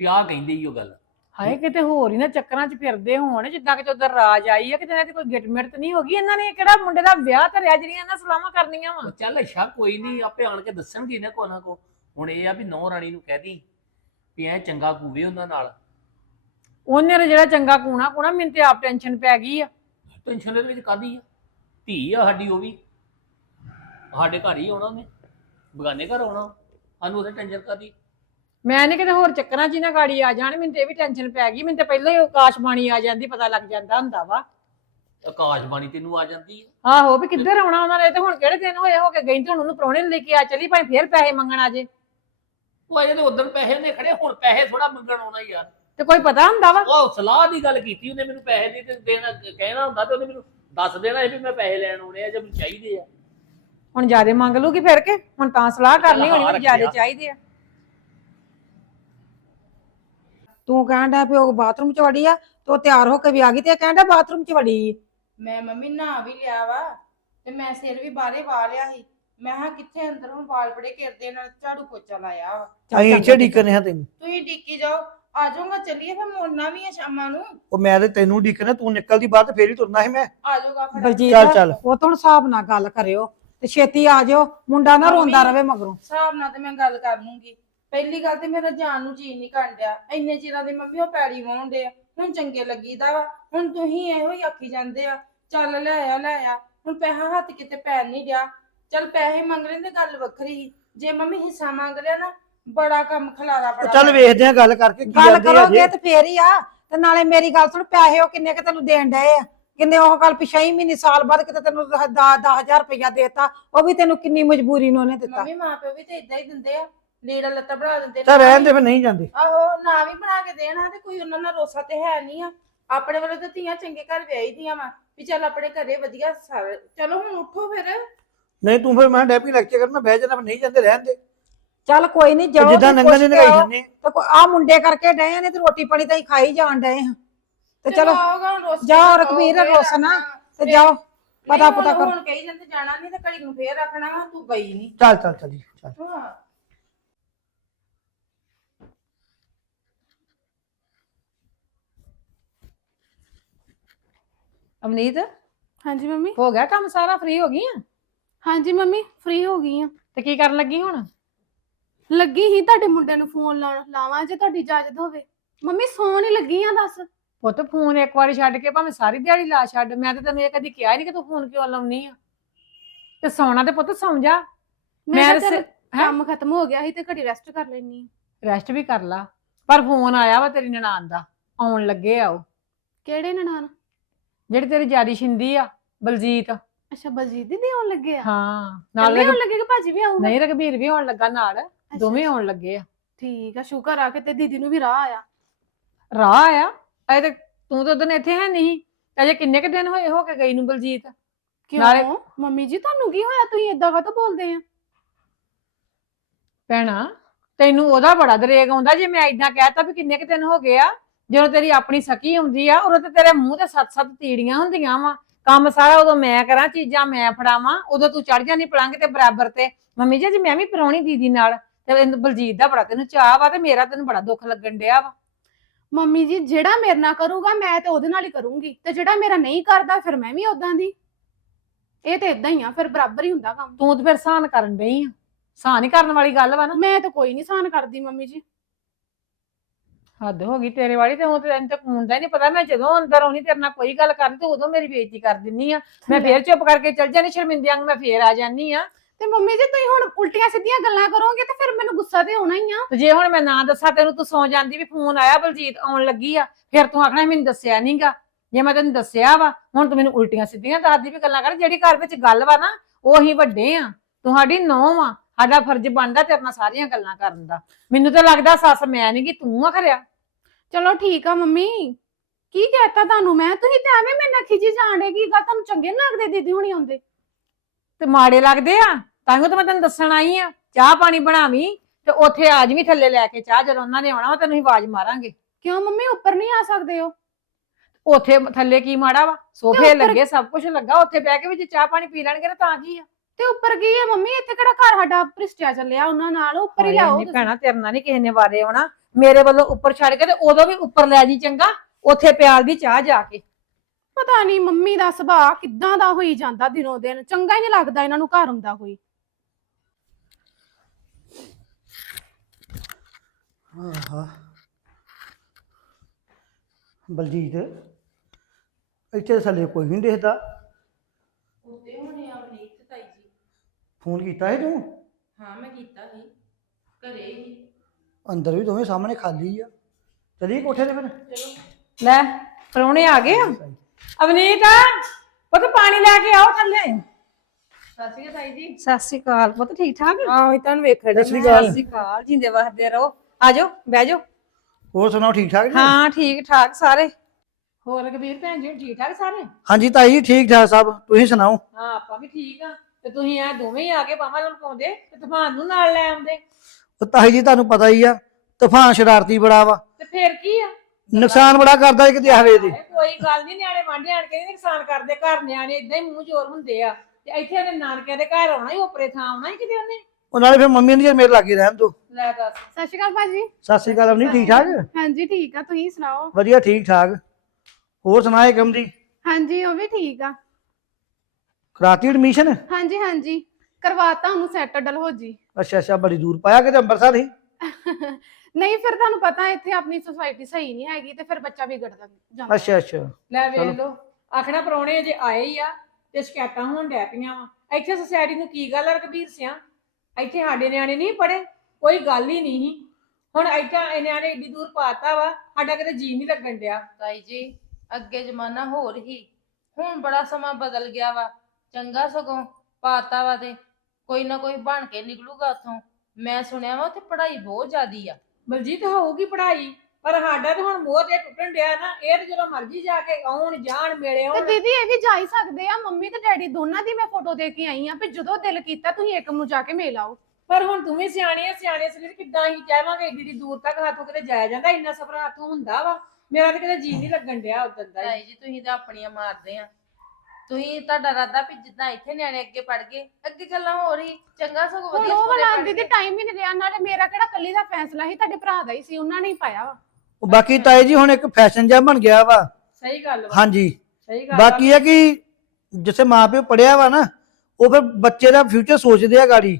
ਵੀ ਆਹ ਕਹਿੰਦੇ ਹੀ ਉਹ ਗੱਲ। ਹਾਏ ਕਿਤੇ ਹੋਰ ਹੀ ਨਾ ਚੱਕਰਾਂ 'ਚ ਫਿਰਦੇ ਹੋਣ ਜਿੱਦਾਂ ਕਿ ਉਧਰ ਰਾਜ ਆਈ ਆ ਕਿਤੇ ਦੀ ਕੋਈ ਗਿਟਮਿਟ ਤਾਂ ਨਹੀਂ ਹੋ ਗਈ ਇਹਨਾਂ ਨੇ? ਕਿਹੜਾ ਮੁੰਡੇ ਦਾ ਵਿਆਹ ਧਰਿਆ ਜਿਹੜੀਆਂ ਇਹਨਾਂ ਸਲਾਹਾਂ ਕਰਨੀਆਂ ਵਾ? ਚੱਲ ਅੱਛਾ ਕੋਈ ਨਹੀਂ ਆਪੇ ਆਣ ਕੇ ਦੱਸਣਗੇ ਨਾ ਕੋ ਨਾ ਕੋ। ਹੁਣ ਇਹ ਆ ਵੀ ਨੌ ਰਾਣੀ ਨੂੰ ਕਹਿਦੀ ਵੀ ਐ ਚੰਗਾ ਕੂਵੇ ਉਹਨਾਂ ਨਾਲ। ਉਹਨੇ ਤਾਂ ਜਿਹੜਾ ਚੰਗਾ ਕੂਣਾ ਕੂਣਾ ਮੈਨੂੰ ਤੇ ਆਪ ਟੈਨਸ਼ਨ ਪੈ ਗਈ ਆ। ਟੈਨਸ਼ਨ ਇਹਦੇ ਵਿੱਚ ਕਾਦੀ ਆ? ਧੀ ਆ ਸਾਡੀ ਉਹ ਵੀ। ਸਾਡੇ ਘਰ ਹੀ ਆਉਣਾ ਉਹਨੇ। ਬਗਾਨੇ ਘਰ ਆਉਣਾ। ਸਾਨੂੰ ਉਹਦੇ ਟੈਨਸ਼ਨ ਕਾਦੀ ਮੈਂ ਨਹੀਂ ਕਿਤੇ ਹੋਰ ਚੱਕਰਾਂ 'ਚ ਹੀ ਨਾ ਗਾੜੀ ਆ ਜਾਣ ਮੈਨੂੰ ਤੇ ਇਹ ਵੀ ਟੈਨਸ਼ਨ ਪੈ ਗਈ ਮੈਨੂੰ ਤੇ ਪਹਿਲਾਂ ਹੀ ਆਕਾਸ਼ਬਾਣੀ ਆ ਜਾਂਦੀ ਪਤਾ ਲੱਗ ਜਾਂਦਾ ਹੁੰਦਾ ਵਾ। ਆਕਾਸ਼ਬਾਣੀ ਤੈਨੂੰ ਆ ਜਾਂਦੀ ਆ? ਆਹੋ ਵੀ ਕਿੱਧਰ ਆਉਣਾ ਉਹਨਾਂ ਨੇ ਤੇ ਹੁਣ ਕਿਹੜੇ ਦਿਨ ਹੋਏ ਹੋ ਕੇ ਗਈ ਤੇ ਹੁਣ ਉਹਨੂੰ ਪ੍ਰਾਹੁਣੇ ਨੂੰ ਲੈ ਕੇ ਆ ਚਲੀ ਭਾਵੇਂ ਫੇਰ ਪੈਸੇ ਮੰਗਣ ਆ ਜੇ। ਉਹ ਤੇ ਉਦੋਂ ਪੈਸੇ ਨੇ ਖੜੇ ਹੁਣ ਪੈਸੇ ਥੋੜਾ ਮੰਗਣ ਆਉਣਾ ਯਾਰ ਤੇ ਕੋਈ ਪਤਾ ਹੁੰਦਾ ਵਾ? ਉਹ ਸਲਾਹ ਦੀ ਗੱਲ ਕੀਤੀ ਉਹਨੇ ਮੈਨੂੰ ਪੈਸੇ ਦੀ ਤੇ ਦੇਣਾ ਕਹਿਣਾ ਹੁੰਦਾ ਤੇ ਉਹਨੇ ਮੈਨੂੰ ਦੱਸ ਦੇਣਾ ਸੀ ਵੀ ਮੈਂ ਪੈਸੇ ਲੈਣ ਆਉਣੇ ਆ ਜੇ ਮੈਨੂੰ ਚਾਹੀਦੇ ਆ। ਹੁਣ ਜਿਆਦੇ ਮੰਗ ਲੂਗੀ ਫਿਰ ਕੇ? ਹੁਣ ਤਾਂ ਸਲਾਹ ਕਰਨੀ ਹੋਣੀ ਵੀ ਜਿਆਦੇ। ਚਾਹੀਦੇ ਆ। ਤੂੰ ਕਹਿਣ ਡਿਆ ਵੀ ਉਹ ਬਾਥਰੂਮ ਚ ਵੜੀ ਆ ਤੇ ਉਹ ਤਿਆਰ ਹੋ ਕੇ ਵੀ ਆ ਗਈ ਤੇ ਇਹ ਕਹਿਣ ਡਿਆ ਬਾਥਰੂਮ ਚ ਵੜੀ। ਮੈਂ ਮੰਮੀ ਨਹਾ ਵੀ ਲਿਆ ਵਾ ਤੇ ਮੈਂ ਸਿਰ ਵੀ ਬਾਹਰੇ ਵਾ ਲਿਆ ਸੀ। ਮੈਂ ਹਾਂ ਕਿੱਥੇ ਅੰਦਰ ਵਾਲ ਬੜੇ ਘਿਰਦੇ ਨਾਲ ਝਾੜੂ ਪੋਚਾ ਲਾਇਆ ਵਾ। ਚੱਲ ਅਸੀਂ ਚੰਗਾ ਇੱਥੇ ਡੀਕਨੇ ਹਾਂ ਤੈਨੂੰ। ਤੁਸੀਂ ਡਿੱਕੀ ਜਾਓ ਆ ਜਾਊਗਾ ਚੱਲੀਏ ਫਿਰ ਮੁੜਨਾ ਵੀ ਆ ਸ਼ਾਮਾਂ ਨੂੰ। ਉਹ ਮੈਂ ਤੇ ਤੈਨੂੰ ਡੀਕਣਾ ਤੂੰ ਨਿਕਲਦੀ ਬਾਅਦ ਤੇ ਫੇਰ ਹੀ ਤੁਰਨਾ ਸੀ ਮੈਂ। ਆ ਜਾਊਗਾ ਫਿਰ ਬਲਜੀਤ ਚੱਲ, ਚੱਲ। ਉਹ ਤੋਂ ਹਿਸਾਬ ਨਾਲ ਗੱਲ ਕਰਿਓ ਤੇ ਛੇਤੀ ਆ ਜਾਓ ਮੁੰਡਾ ਨਾ ਰੋਂਦਾ ਰਵੇ ਮਗਰੋਂ। ਹਿਸਾਬ ਨਾਲ ਤੇ ਮੈਂ ਗੱਲ ਕਰ ਲੂੰਗੀ। ਪਹਿਲੀ ਗੱਲ ਤੇ ਮੇਰਾ ਜਾਨ ਨੂੰ ਜੀ ਨਹੀਂ ਕਰਨ ਡਿਆ। ਇੰਨੇ ਚਿਰਾਂ ਦੇ ਮੰਮੀ ਉਹ ਪੈੜੀ ਵਾਉਂਦੇ ਆ। ਹੁਣ ਚੰਗੇ ਲੱਗੀਦਾ ਵਾ। ਹੁਣ ਤੁਸੀਂ ਇਹੋ ਹੀ ਆਖੀ ਜਾਂਦੇ ਆ। ਚੱਲ ਲੈ ਆ ਲੈ ਆ। ਹੁਣ ਪੈਸਾ ਹੱਥ ਕਿਤੇ ਪੈਣ ਨਹੀਂ ਡਿਆ। ਚੱਲ ਪੈਸੇ ਮੰਗ ਲੈਂਦੇ ਗੱਲ ਵੱਖਰੀ ਸੀ। ਜੇ ਮੰਮੀ ਹਿੱਸਾ ਮੰਗ ਲਿਆ ਨਾ ਬੜਾ ਕੰਮ ਖਲਾਰਾ ਬੜਾ ਚੱਲ ਵੇਖਦੇ ਆ ਗੱਲ ਕਰਕੇ ਕੀ ਗੱਲ ਜਾਂਦੇ ਆ ਕਰੋਗੇ ਜੇ ਤੇ ਫੇਰ ਹੀ ਆ। ਤੇ ਨਾਲੇ ਮੇਰੀ ਗੱਲ ਸੁਣ ਪੈਸੇ ਉਹ ਕਿੰਨੇ ਕਿ ਤੈਨੂੰ ਦੇਣ ਡਏ ਆ? ਕਿੰਨੇ ਉਹ ਗੱਲ ਪਿਛਾਈ ਮਹੀਨੇ ਸਾਲ ਬਾਅਦ ਕਿਤੇ ਤੈਨੂੰ 10000 ਰੁਪਇਆ ਦੇਤਾ ਉਹ ਵੀ ਤੈਨੂੰ ਕਿੰਨੀ ਮਜਬੂਰੀ ਨੂੰ ਉਹਨੇ ਦਿੱਤਾ। ਮੰਮੀ ਮਾਂ ਪਿਓ ਵੀ ਤੇ ਇਦਾਂ ਹੀ ਦਿੰਦੇ ਆ। ਲੀੜਾ ਲੱਤਾ ਬਣਾ ਦਿੰਦੇ ਤਾਂ ਨਾ ਰਹਿਣ ਦੇ ਵੀ- ਫਿਰ ਨਹੀਂ ਜਾਂਦੇ। ਆਹੋ ਨਾ ਵੀ ਬਣਾ ਕੇ ਦੇਣਾ ਤੇ ਕੋਈ ਉਹਨਾਂ ਨਾਲ ਰੋਸਾ ਤੇ ਹੈ ਨਹੀਂ ਆ। ਆਪਣੇ ਵੱਲੋਂ ਤੇ ਧੀਆਂ ਚੰਗੇ ਘਰ ਵਿਆਹੀ ਦੀਆਂ ਵਾ ਵੀ ਚੱਲ ਆਪਣੇ ਘਰੇ ਵਧੀਆ ਸਾਰੇ। ਚਲੋ ਹੁਣ ਉੱਠੋ ਫਿਰ। ਨਹੀਂ ਤੂੰ ਫਿਰ ਮੈਂ ਡੈਪੀ ਲੈਕਚਰ ਕਰਨਾ ਬਹਿ ਜਾਣਾ ਫਿਰ ਨਹੀਂ ਜਾਂਦੇ ਰਹਿਣ ਦੇ। ਚੱਲ ਕੋਈ ਨਹੀਂ ਜਾਓ ਜਿੱਦਾਂ ਨੰਗਾ ਨੇ ਨਗਾਈ। ਜਾਂਦੇ ਤੇ ਆ ਮੁੰਡੇ ਕਰਕੇ ਡਏ ਆ ਨੇ ਤੇ ਰੋਟੀ ਪਾਣੀ ਤਾਂ ਹੀ ਖਾਈ ਜਾਣ ਡਏ ਆ ਤੇ ਚਲੋ ਆਓਗਾ ਹੁਣ ਰੋਸ ਜਾਓ ਰਘਵੀਰ, ਰੁੱਸ ਨਾ, ਤੇ ਜਾਓ ਪਤਾ ਪਤਾ ਕਰ ਹੁਣ ਕਹੀ ਜਾਂਦੇ ਜਾਣਾ ਨਹੀਂ ਤੇ ਘੜੀ ਨੂੰ ਫੇਰ ਰੱਖਣਾ ਵਾ ਤੂੰ ਗਈ ਨਹੀਂ। ਚੱਲ ਚੱਲ ਚੱਲ ਚੱਲ। ਹਾਂ। ਅਮਨੀਤ? ਹਾਂਜੀ ਮੰਮੀ। ਹੋ ਗਿਆ ਕੰਮ ਸਾਰਾ? ਫ੍ਰੀ ਹੋ ਗਈ ਆ? ਹਾਂਜੀ ਮੰਮੀ ਫ੍ਰੀ ਹੋ ਗਈ ਆ। ਤੇ ਕੀ ਕਰਨ ਲੱਗੀ ਹੁਣ? ਲੱਗੀ ਹੀ ਤੁਹਾਡੇ ਮੁੰਡੇ ਨੂੰ ਫੋਨ ਲਾਉਣ। ਲਾਵਾਂ ਜੇ ਤੁਹਾਡੀ ਇਜਾਜ਼ਤ ਹੋਵੇ। ਮੰਮੀ ਸੌਣ ਹੀ ਲੱਗੀ ਆ ਦੱਸ। ਪੁੱਤ ਫੋਨ ਇੱਕ ਵਾਰੀ ਛੱਡ ਕੇ ਭਾਵੇਂ ਸਾਰੀ ਦਿਹਾੜੀ ਲਾ ਛੱਡ। ਮੈਂ ਤਾਂ ਤੈਨੂੰ ਇਹ ਕਦੀ ਕਿਹਾ ਨਹੀਂ ਕਿ ਤੂੰ ਫੋਨ ਕਿਉਂ ਲਾਉਣੀ ਆ। ਤੇ ਸੌਣਾ ਤੇ ਪੁੱਤ ਸੌਂ ਜਾ। ਮੈਂ ਤਾਂ ਚੱਲ? ਕੰਮ ਖਤਮ ਹੋ ਗਿਆ ਸੀ ਤੇ ਘੜੀ ਰੈਸਟ ਕਰ ਲੈਣੀ ਆ। ਰੈਸਟ ਵੀ ਕਰ ਲਾ। ਪਰ ਫੋਨ ਆਇਆ ਵਾ ਤੇਰੀ ਨਨਾਣ ਦਾ। ਆਉਣ ਲੱਗੇ ਆ ਉਹ। ਕਿਹੜੇ ਨਨਾਣ? ਜਿਹੜੀ ਤੇਰੀ ਜਿਆਦੀ ਸ਼ਿੰਦੀ ਆ ਬਲਜੀਤ। ਅੱਛਾ ਬਲਜੀਤ ਦੀ ਆਉਣ ਲੱਗੇ ਆ? ਹਾਂ ਨਾਲ ਨਾਲੇ ਆਉਣ ਲੱਗੇ ਕਿ ਭਾਜੀ ਵੀ ਆਊਗਾ? ਨਹੀਂ ਰਘਬੀਰ ਵੀ ਆਉਣ ਲੱਗਾ ਨਾਲ। ਦੋਵੇਂ। ਆਉਣ ਲੱਗੇ ਆ। ਠੀਕ ਆ ਸ਼ੁਕਰ ਆ ਕਿ ਤੇ ਦੀਦੀ ਨੂੰ ਵੀ ਰਾਹ ਆਇਆ। ਰਾਹ ਆ ਅਜੇ ਤੇ ਤੂੰ ਤਾਂ ਉਦੋਂ ਇੱਥੇ ਹੈ ਨਹੀਂ ਅਜੇ ਕਿੰਨੇ ਕ ਦਿਨ ਹੋਏ ਹੋ ਕੇ ਗਈ ਨੂੰ ਬਲਜੀਤ? ਨਾਲੇ- ਕਿਉਂ? ਮੰਮੀ ਜੀ ਤੁਹਾਨੂੰ ਕੀ ਹੋਇਆ? ਤੁਸੀਂ ਏਦਾਂ ਕਾਹਤੋਂ ਬੋਲਦੇ ਆ? ਭੈਣਾ ਤੈਨੂੰ ਉਹਦਾ ਬੜਾ ਦਰੇਗ ਆਉਂਦਾ ਜੇ ਮੈਂ ਇਦਾਂ ਕਹਿਤਾ ਵੀ ਕਿੰਨੇ ਕੁ ਦਿਨ ਹੋ ਗਏ ਆ? ਜਦੋਂ ਤੇਰੀ ਆਪਣੀ ਸਕੀ ਹੁੰਦੀ ਆ ਉਦੋਂ ਤੇ ਤੇਰੇ ਮੂੰਹ ਤੇ ਸੱਤ ਸੱਤ ਤੀੜੀਆਂ ਹੁੰਦੀਆਂ ਵਾ। ਕੰਮ ਸਾਰਾ ਉਦੋਂ ਮੈਂ ਕਰਾਂ ਚੀਜ਼ਾਂ ਮੈਂ ਫੜਾਵਾਂ ਉਦੋਂ ਤੂੰ ਚੜ ਜਾਂਦੀ ਪਲੰਗ ਤੇ ਬਰਾਬਰ ਤੇ। ਮੰਮੀ ਜੀ ਅੱਜ ਮੈਂ ਵੀ ਪਰੌਣੀ ਦੀਦੀ ਨਾਲ ਤੇ ਇਹਨੂੰ ਬਲਜੀਤ ਦਾ ਬੜਾ ਤੈਨੂੰ ਚਾਹ ਵਾ ਤੇ ਮੇਰਾ ਤੈਨੂੰ ਬੜਾ ਦੁੱਖ ਲੱਗਣ ਡਿਆ ਵਾ। ਮੰਮੀ ਜੀ ਜਿਹੜਾ ਮੇਰੇ ਨਾਲ ਕਰੂਗਾ ਮੈਂ ਤੇ ਉਹਦੇ ਨਾਲ ਹੀ ਕਰੂੰਗੀ ਤੇ ਜਿਹੜਾ ਮੇਰਾ ਨਹੀਂ ਕਰਦਾ ਫਿਰ ਮੈਂ ਵੀ ਉਦਾਂ ਦੀ। ਇਹ ਤੇ ਇਦਾਂ ਹੀ ਆ ਫਿਰ ਬਰਾਬਰ ਹੀ ਹੁੰਦਾ ਕੰਮ। ਤੂੰ ਤੇ ਫਿਰ ਸਾਨ ਕਰਨ ਡਈ ਆ। ਸਾਨ ਹੀ ਕਰਨ ਵਾਲੀ ਗੱਲ ਵਾ ਨਾ। ਮੈਂ ਤਾਂ ਕੋਈ ਨਹੀਂ ਸਾਨ ਕਰਦੀ ਮੰਮੀ ਜੀ। ਹੱਦ ਹੋ ਗਈ ਤੇਰੇ ਵਾਲੀ ਤੇ ਹੁਣ ਤੇ ਤੈਨੂੰ ਤੇ ਦਾ ਨਹੀਂ ਪਤਾ। ਮੈਂ ਜਦੋਂ ਅੰਦਰ ਆਉਣੀ ਤੇਰੇ ਨਾਲ ਕੋਈ ਗੱਲ ਕਰਨੀ ਤੇ ਉਦੋਂ ਮੇਰੀ ਬੇਇੱਜ਼ਤੀ ਕਰ ਦਿੰਨੀ ਆ। ਮੈਂ ਫੇਰ ਚੁੱਪ ਕਰਕੇ ਚੱਲ ਜਾਣੀ ਸ਼ਰਮਿੰਦਿਆਂ ਨੂੰ ਮੈਂ ਫੇਰ ਆ ਜਾਨੀ ਆ। ਤੇ ਮੰਮੀ ਜੀ ਤੁਸੀਂ ਹੁਣ ਉਲਟੀਆਂ ਸਿੱਧੀਆਂ ਗੱਲਾਂ ਕਰੋਗੇ ਤੇ ਫਿਰ ਮੈਨੂੰ ਗੁੱਸਾ ਤੇ ਆਉਣਾ ਹੀ ਆ। ਤੇ ਜੇ ਹੁਣ ਮੈਂ ਨਾ ਦੱਸਾਂ ਤੈਨੂੰ ਤੂੰ ਸੌ ਜਾਂਦੀ ਵੀ ਫੋਨ ਆਇਆ ਬਲਜੀਤ ਆਉਣ ਲੱਗੀ ਆ। ਫਿਰ ਤੂੰ ਆਖਣਾ ਮੈਨੂੰ ਦੱਸਿਆ ਨਹੀਂਗਾ ਜੇ ਮੈਂ ਤੈਨੂੰ ਦੱਸਿਆ ਵਾ ਹੁਣ ਤੂੰ ਮੈਨੂੰ ਉਲਟੀਆਂ ਸਿੱਧੀਆਂ ਦੱਸਦੀ ਵੀ ਗੱਲਾਂ ਕਰ ਜਿਹੜੀ ਘਰ ਵਿੱਚ ਗੱਲ ਵਾ ਨਾ ਉਹੀ ਵੱਡੇ ਆ। ਤੁਹਾਡੀ ਨੌਂ ਆ। ਸਾਡਾ ਫਰਜ਼ ਬਣਦਾ ਤੇਰੇ ਨਾਲ ਸਾਰੀਆਂ ਗੱਲਾਂ ਕਰਨ ਦਾ। ਮੈਨੂੰ ਤਾਂ ਲੱਗਦਾ ਸੱਸ ਮੈਂ ਨੀ ਗੀ ਤੂੰ ਆ ਖਰਿਆ। ਚਲੋ ਠੀਕ ਆ ਮੰਮੀ। ਕੀ ਕਹਿਤਾ ਤੁਹਾਨੂੰ ਮੈਂ? ਤੁਸੀਂ ਤਾਂ ਐਵੇਂ ਮੇਰੇ ਨਾਲ ਖਿਜੀ ਜਾਣੇ ਕੀ ਗੱਲ? ਤੁਹਾਨੂੰ ਚੰਗੇ ਨੀ ਲੱਗਦੇ ਦੀਦੀ ਹੁਣੀ ਆਉਂਦੇ? ਤੇ ਮਾੜੇ ਲੱਗਦੇ ਆ? ਤਾਂ ਤਾਂ ਮੈਂ ਤੈਨੂੰ ਦੱਸਣ ਆਈ ਆ। ਚਾਹ ਪਾਣੀ ਬਣਾਵੀਂ ਤੇ ਉੱਥੇ ਆ ਜਾਵੀਂ ਥੱਲੇ ਲੈ ਕੇ ਚਾਹ ਜਦੋਂ ਉਹਨਾਂ ਨੇ ਆਉਣਾ ਵਾ ਤੈਨੂੰ ਅਸੀਂ ਆਵਾਜ਼ ਮਾਰਾਂਗੇ। ਕਿਉਂ ਮੰਮੀ ਉੱਪਰ ਨਹੀਂ ਆ ਸਕਦੇ ਹੋ ਉੱਥੇ ਥੱਲੇ ਕੀ ਮਾੜਾ ਵਾ? ਸੋਫੇ ਉੱਪਰ- ਲੱਗੇ ਸਭ ਕੁਝ ਲੱਗਾ ਉੱਥੇ ਬਹਿ ਕੇ ਵੀ ਜੇ ਚਾਹ ਪਾਣੀ ਪੀ ਲੈਣਗੇ ਤਾਂ ਤਾਂ ਕੀ ਆ? ਤੇ ਉੱਪਰ ਕੀ ਹੈ ਮੰਮੀ? ਇੱਥੇ ਕਿਹੜਾ ਘਰ ਸਾਡਾ ਭ੍ਰਿਸ਼ਟਿਆ ਚੱਲਿਆ ਉਹਨਾਂ ਨਾਲ? ਉੱਪਰ ਹੀ ਹਾਏ ਲਿਆਓ ਤੁਸੀਂ। ਭੈਣਾ ਤੇਰੇ ਨਾਲ ਨਹੀਂ ਕਿਸੇ ਨੇ ਵਾਰੇ ਆਉਣਾ। ਮੇਰੇ ਵੱਲੋਂ ਉੱਪਰ ਛੱਡ ਕੇ ਤੇ ਉਦੋਂ ਵੀ ਉੱਪਰ ਲੈ ਜੀ ਚੰਗਾ ਉੱਥੇ ਪਿਆਲ ਦੀ ਚਾਹ ਜਾ ਕੇ। ਪਤਾ ਨਹੀਂ ਮੰਮੀ ਦਾ ਸੁਭਾਅ ਕਿੱਦਾਂ ਦਾ ਹੋਈ ਜਾਂਦਾ ਦਿਨੋਂ ਦਿਨ ਚੰਗਾ ਹੀ ਨਹੀਂ ਲੱਗਦਾ ਇਹਨਾਂ ਨੂੰ ਘਰ ਹੁੰਦਾ ਕੋਈ ਆਹਾ। ਬਲਜੀਤ ਇੱਥੇ ਥੱਲੇ ਕੋਈ ਨਹੀਂ ਦਿਖਦਾ। ਉੱਤੇ ਹੋਣੇ ਆ ਅਵਨੀਤ ਤੇ ਤਾਈ ਜੀ। ਫੋਨ ਕੀਤਾ ਹੈ ਤੂੰ? ਹਾਂ ਮੈਂ ਕੀਤਾ ਸੀ। ਘਰੇ ਹੀ। ਅੰਦਰ ਵੀ ਦੋਵੇਂ ਸਾਹਮਣੇ ਖਾਲੀ ਆ। ਚਲੀਏ ਕੋਠੇ ਤੇ ਫਿਰ? ਚਲੋ ਲੈ ਪਰੌਣੇ ਆ ਗਏ ਆ। ਅਵਨੀਤ ਪੁੱਤ ਪਾਣੀ ਲੈ ਕੇ ਆਓ ਥੱਲੇ। ਸਤਿ ਸ਼੍ਰੀ ਅਕਾਲ ਤਾਈ ਜੀ। ਸਤਿ ਸ਼੍ਰੀ ਅਕਾਲ ਪੁੱਤ ਠੀਕ ਠਾਕ? ਆਹੋ ਤੁਹਾਨੂੰ ਵੇਖਣ ਸਤਿ ਸ਼੍ਰੀ ਅਕਾਲ। ਸਤਿ ਸ਼੍ਰੀ ਅਕਾਲ ਜਿੰਦੇ ਵਸਦੇ ਰਹੋ। ਆਜੋ ਬਹਿ ਜਾਓ। ਹੋਰ ਸੁਣਾਓ ਠੀਕ ਠਾਕ ਜੀ? ਹਾਂ ਠੀਕ ਠਾਕ ਸਾਰੇ। ਹੋਰ ਕਬੀਰ ਭੈਣ ਜੀ ਠੀਕ ਠਾਕ ਸਾਰੇ? ਹਾਂਜੀ ਤਾਈ ਜੀ ਠੀਕ ਠਾਕ ਸਭ। ਤੁਸੀਂ ਸੁਣਾਓ? ਹਾਂ ਆਪਾਂ ਵੀ ਠੀਕ ਆ। ਤੇ ਤੁਸੀਂ ਆ ਦੋਵੇਂ ਹੀ ਆ ਕੇ ਬਾਹਾਂ ਲਮਕਾਉਂਦੇ ਤੇ ਤੂਫਾਨ ਨੂੰ ਨਾਲ ਲੈ ਆਉਂਦੇ। ਉਹ ਤਾਈ ਜੀ ਤੁਹਾਨੂੰ ਪਤਾ ਹੀ ਆ ਤੂਫਾਨ ਸ਼ਰਾਰਤੀ ਬੜਾ ਵਾ। ਤੇ ਫਿਰ ਕੀ ਆ? ਨੁਕਸਾਨ ਬੜਾ ਕਰਦਾ ਕਿਤੇ ਹਵੇ ਦੀ ਇਹ ਕੋਈ ਗੱਲ ਨਹੀਂ ਨਿਆਣੇ ਵਾਂਢੇ ਆਣ ਕੇ ਨੀ ਨੁਕਸਾਨ ਕਰਦੇ ਘਰ ਨਿਆਣੇ ਇਦਾਂ ਹੀ ਮੂੰਹ ਜ਼ੋਰ ਹੁੰਦੇ ਆ। ਤੇ ਇੱਥੇ ਉਹਨੇ ਨਾਨਕਿਆਂ ਦੇ ਘਰ ਆਉਣਾ ਹੀ ਉਪਰੇ ਥਾਂ ਆਉਣਾ ਹੀ ਕਿਤੇ ਉਹਨੇ? ਉਹ ਨਾਲੇ ਫਿਰ ਮੰਮੀ ਨੇ ਮੇਰੇ ਲਾਗੇ ਰਹਿਣ ਦੋ। ਲੈ ਦੱਸ। ਸਤਿ ਸ਼੍ਰੀ ਅਕਾਲ ਭਾਜੀ। ਸਤਿ ਸ੍ਰੀ ਅਕਾਲ ਅਮਨੀ ਠੀਕ ਠਾਕ? ਹਾਂਜੀ ਠੀਕ ਆ ਤੁਸੀਂ ਸੁਣਾਓ? ਵਧੀਆ ਠੀਕ ਠਾਕ। ਹੋਰ ਸੁਣਾ ਏਕਮ ਦੀ? ਹਾਂਜੀ ਉਹ ਵੀ ਠੀਕ ਆ। ਕਰਾਤੀ ਐਡਮਿਸ਼ਨ? ਹਾਂਜੀ ਹਾਂਜੀ। ਕਰਵਾਤਾ ਉਹਨੂੰ ਸੈਟ ਡਲਹੋਜੀ ਅੱਛਾ ਅੱਛਾ ਬੜੀ ਦੂਰ ਪਾਇਆ ਕਿਤੇ ਅੰਮ੍ਰਿਤਸਰ ਹੀ? ਨਹੀਂ ਫਿਰ ਤੁਹਾਨੂੰ ਪਤਾ ਇੱਥੇ ਆਪਣੀ ਸੁਸਾਇਟੀ ਸਹੀ ਨਹੀਂ ਹੈਗੀ ਤੇ ਫਿਰ ਬੱਚਾ ਵਿਗੜਦਾ ਜਾਂਦਾ ਅੱਛਾ ਅੱਛਾ। ਲੈ। ਵੇਖ ਲੋ ਆਖਣਾ ਪਰੌਣੇ ਜੇ ਆਏ ਹੀ ਆ ਤੇ ਸ਼ਿਕਾਇਤਾਂ ਹੋਣ ਡੈ ਪਈਆਂ ਵਾ। ਇੱਥੇ ਸੋਸਾਇਟੀ ਨੂੰ ਕੀ ਗੱਲ ਆ ਰਕਬੀਰ ਸਿਆ? ਇੱਥੇ ਸਾਡੇ ਨਿਆਣੇ ਨਹੀਂ ਪੜੇ ਕੋਈ ਗੱਲ ਹੀ ਨਹੀਂ ਸੀ। ਹੁਣ ਇੱਥੇ ਇਹ ਨਿਆਣੇ ਏਡੀ ਦੂਰ ਪਾਤਾ ਵਾ ਸਾਡਾ ਕਿਤੇ ਜੀ ਨਹੀਂ ਲੱਗਣ ਡਿਆ। ਤਾਈ ਜੀ ਅੱਗੇ ਜ਼ਮਾਨਾ ਹੋਰ ਹੀ। ਹੁਣ ਬੜਾ ਸਮਾਂ ਬਦਲ ਗਿਆ ਵਾ। ਚੰਗਾ ਸਗੋਂ ਪਾਤਾ ਵਾ ਤੇ ਕੋਈ ਨਾ ਕੋਈ ਬਣ ਕੇ ਨਿਕਲੂਗਾ ਉੱਥੋਂ। ਮੈਂ ਸੁਣਿਆ ਵਾ ਉੱਥੇ ਪੜ੍ਹਾਈ ਬਹੁਤ ਜ਼ਿਆਦੀ ਆ। ਬਲਜੀਤ ਹੋਊਗੀ ਪੜ੍ਹਾਈ ਪਰ ਸਾਡਾ ਤੇ ਹੁਣ ਮੋਹ ਤੇ ਟੁੱਟਣ ਡਿਆ ਨਾ ਇਹ ਤੇ ਜਦੋਂ ਮਰਜ਼ੀ ਜਾ ਕੇ ਆਉਣ ਜਾਣ ਮਿਲੇ ਤੇ ਆਉਣ। ਦੀਦੀ ਇਹ ਵੀ ਜਾ ਹੀ ਸਕਦੇ ਆ ਮੰਮੀ ਤੇ ਡੈਡੀ ਦੋਨਾਂ ਦੀ ਮੈਂ ਫੋਟੋ ਦੇ ਕੇ ਆਈ ਆ ਵੀ ਜਦੋਂ ਦਿਲ ਕੀਤਾ ਤੁਸੀਂ ਇੱਕ ਨੂੰ ਜਾ ਕੇ ਮਿਲ ਆਓ। ਪਰ ਹੁਣ ਤੂੰ ਵੀ ਸਿਆਣੀ ਆ ਸਿਆਣੇ ਸਰੀਰ ਕਿੱਦਾਂ ਹੀ ਚਾਹਾਂਗੇ ਏਡੀ ਦੀ ਦੂਰ ਤੱਕ ਹੱਥੋਂ ਕਿਤੇ ਜਾਇਆ ਜਾਂਦਾ ਇੰਨਾ ਸਫਰ ਹੱਥੋਂ ਹੁੰਦਾ ਵਾ। ਮੇਰਾ ਤੇ ਕਿਤੇ ਜੀ ਨਹੀਂ ਲੱਗਣ ਡਿਆ ਉਦੋਂ ਦਾ ਹੀ। ਤਾਈ ਜੀ ਤੁਸੀਂ ਤਾਂ ਆਪਣੀਆਂ ਮਾਰਦੇ ਆ। ਤੁਸੀਂ ਤੁਹਾਡਾ ਰਾਦਾ ਵੀ ਜਿੱਦਾਂ ਇੱਥੇ ਨਿਆਣੇ ਅੱਗੇ ਪੜ ਗਏ ਅੱਗੇ ਗੱਲਾਂ ਹੋ ਰਹੀ ਚੰਗਾ ਸਗੋਂ ਹੁਣ ਵਧੀਆ ਉਹ ਸਕੂਲੇ ਵਾਲਾ ਪੜ੍ਹ ਦੀਦੀ। ਟਾਈਮ ਹੀ ਨਹੀਂ ਰਿਹਾ ਨਾਲੇ ਮੇਰਾ ਕਿਹੜਾ ਕੱਲੀ ਦਾ ਫੈਸਲਾ ਸੀ ਤੁਹਾਡੇ ਭਰਾ ਦਾ ਹੀ ਸੀ ਉਹਨਾਂ ਨੇ ਹੀ ਪਾਇਆ ਵਾ। ਉਹ ਬਾਕੀ ਤਾਏ ਜੀ ਹੁਣ ਇੱਕ ਫੈਸ਼ਨ ਜਿਹਾ ਬਣ ਗਿਆ ਵਾ। ਸਹੀ ਗੱਲ ਵਾ। ਹਾਂਜੀ। ਸਹੀ ਗੱਲ ਬਾਕੀ ਇਹ ਕਿ ਜਿਸੇ ਮਾਪਿਓ ਪੜਿਆ ਵਾ ਨਾ ਉਹ ਫਿਰ ਬੱਚੇ ਦਾ ਫਿਊਚਰ ਸੋਚਦੇ ਆ ਗਾੜੀ।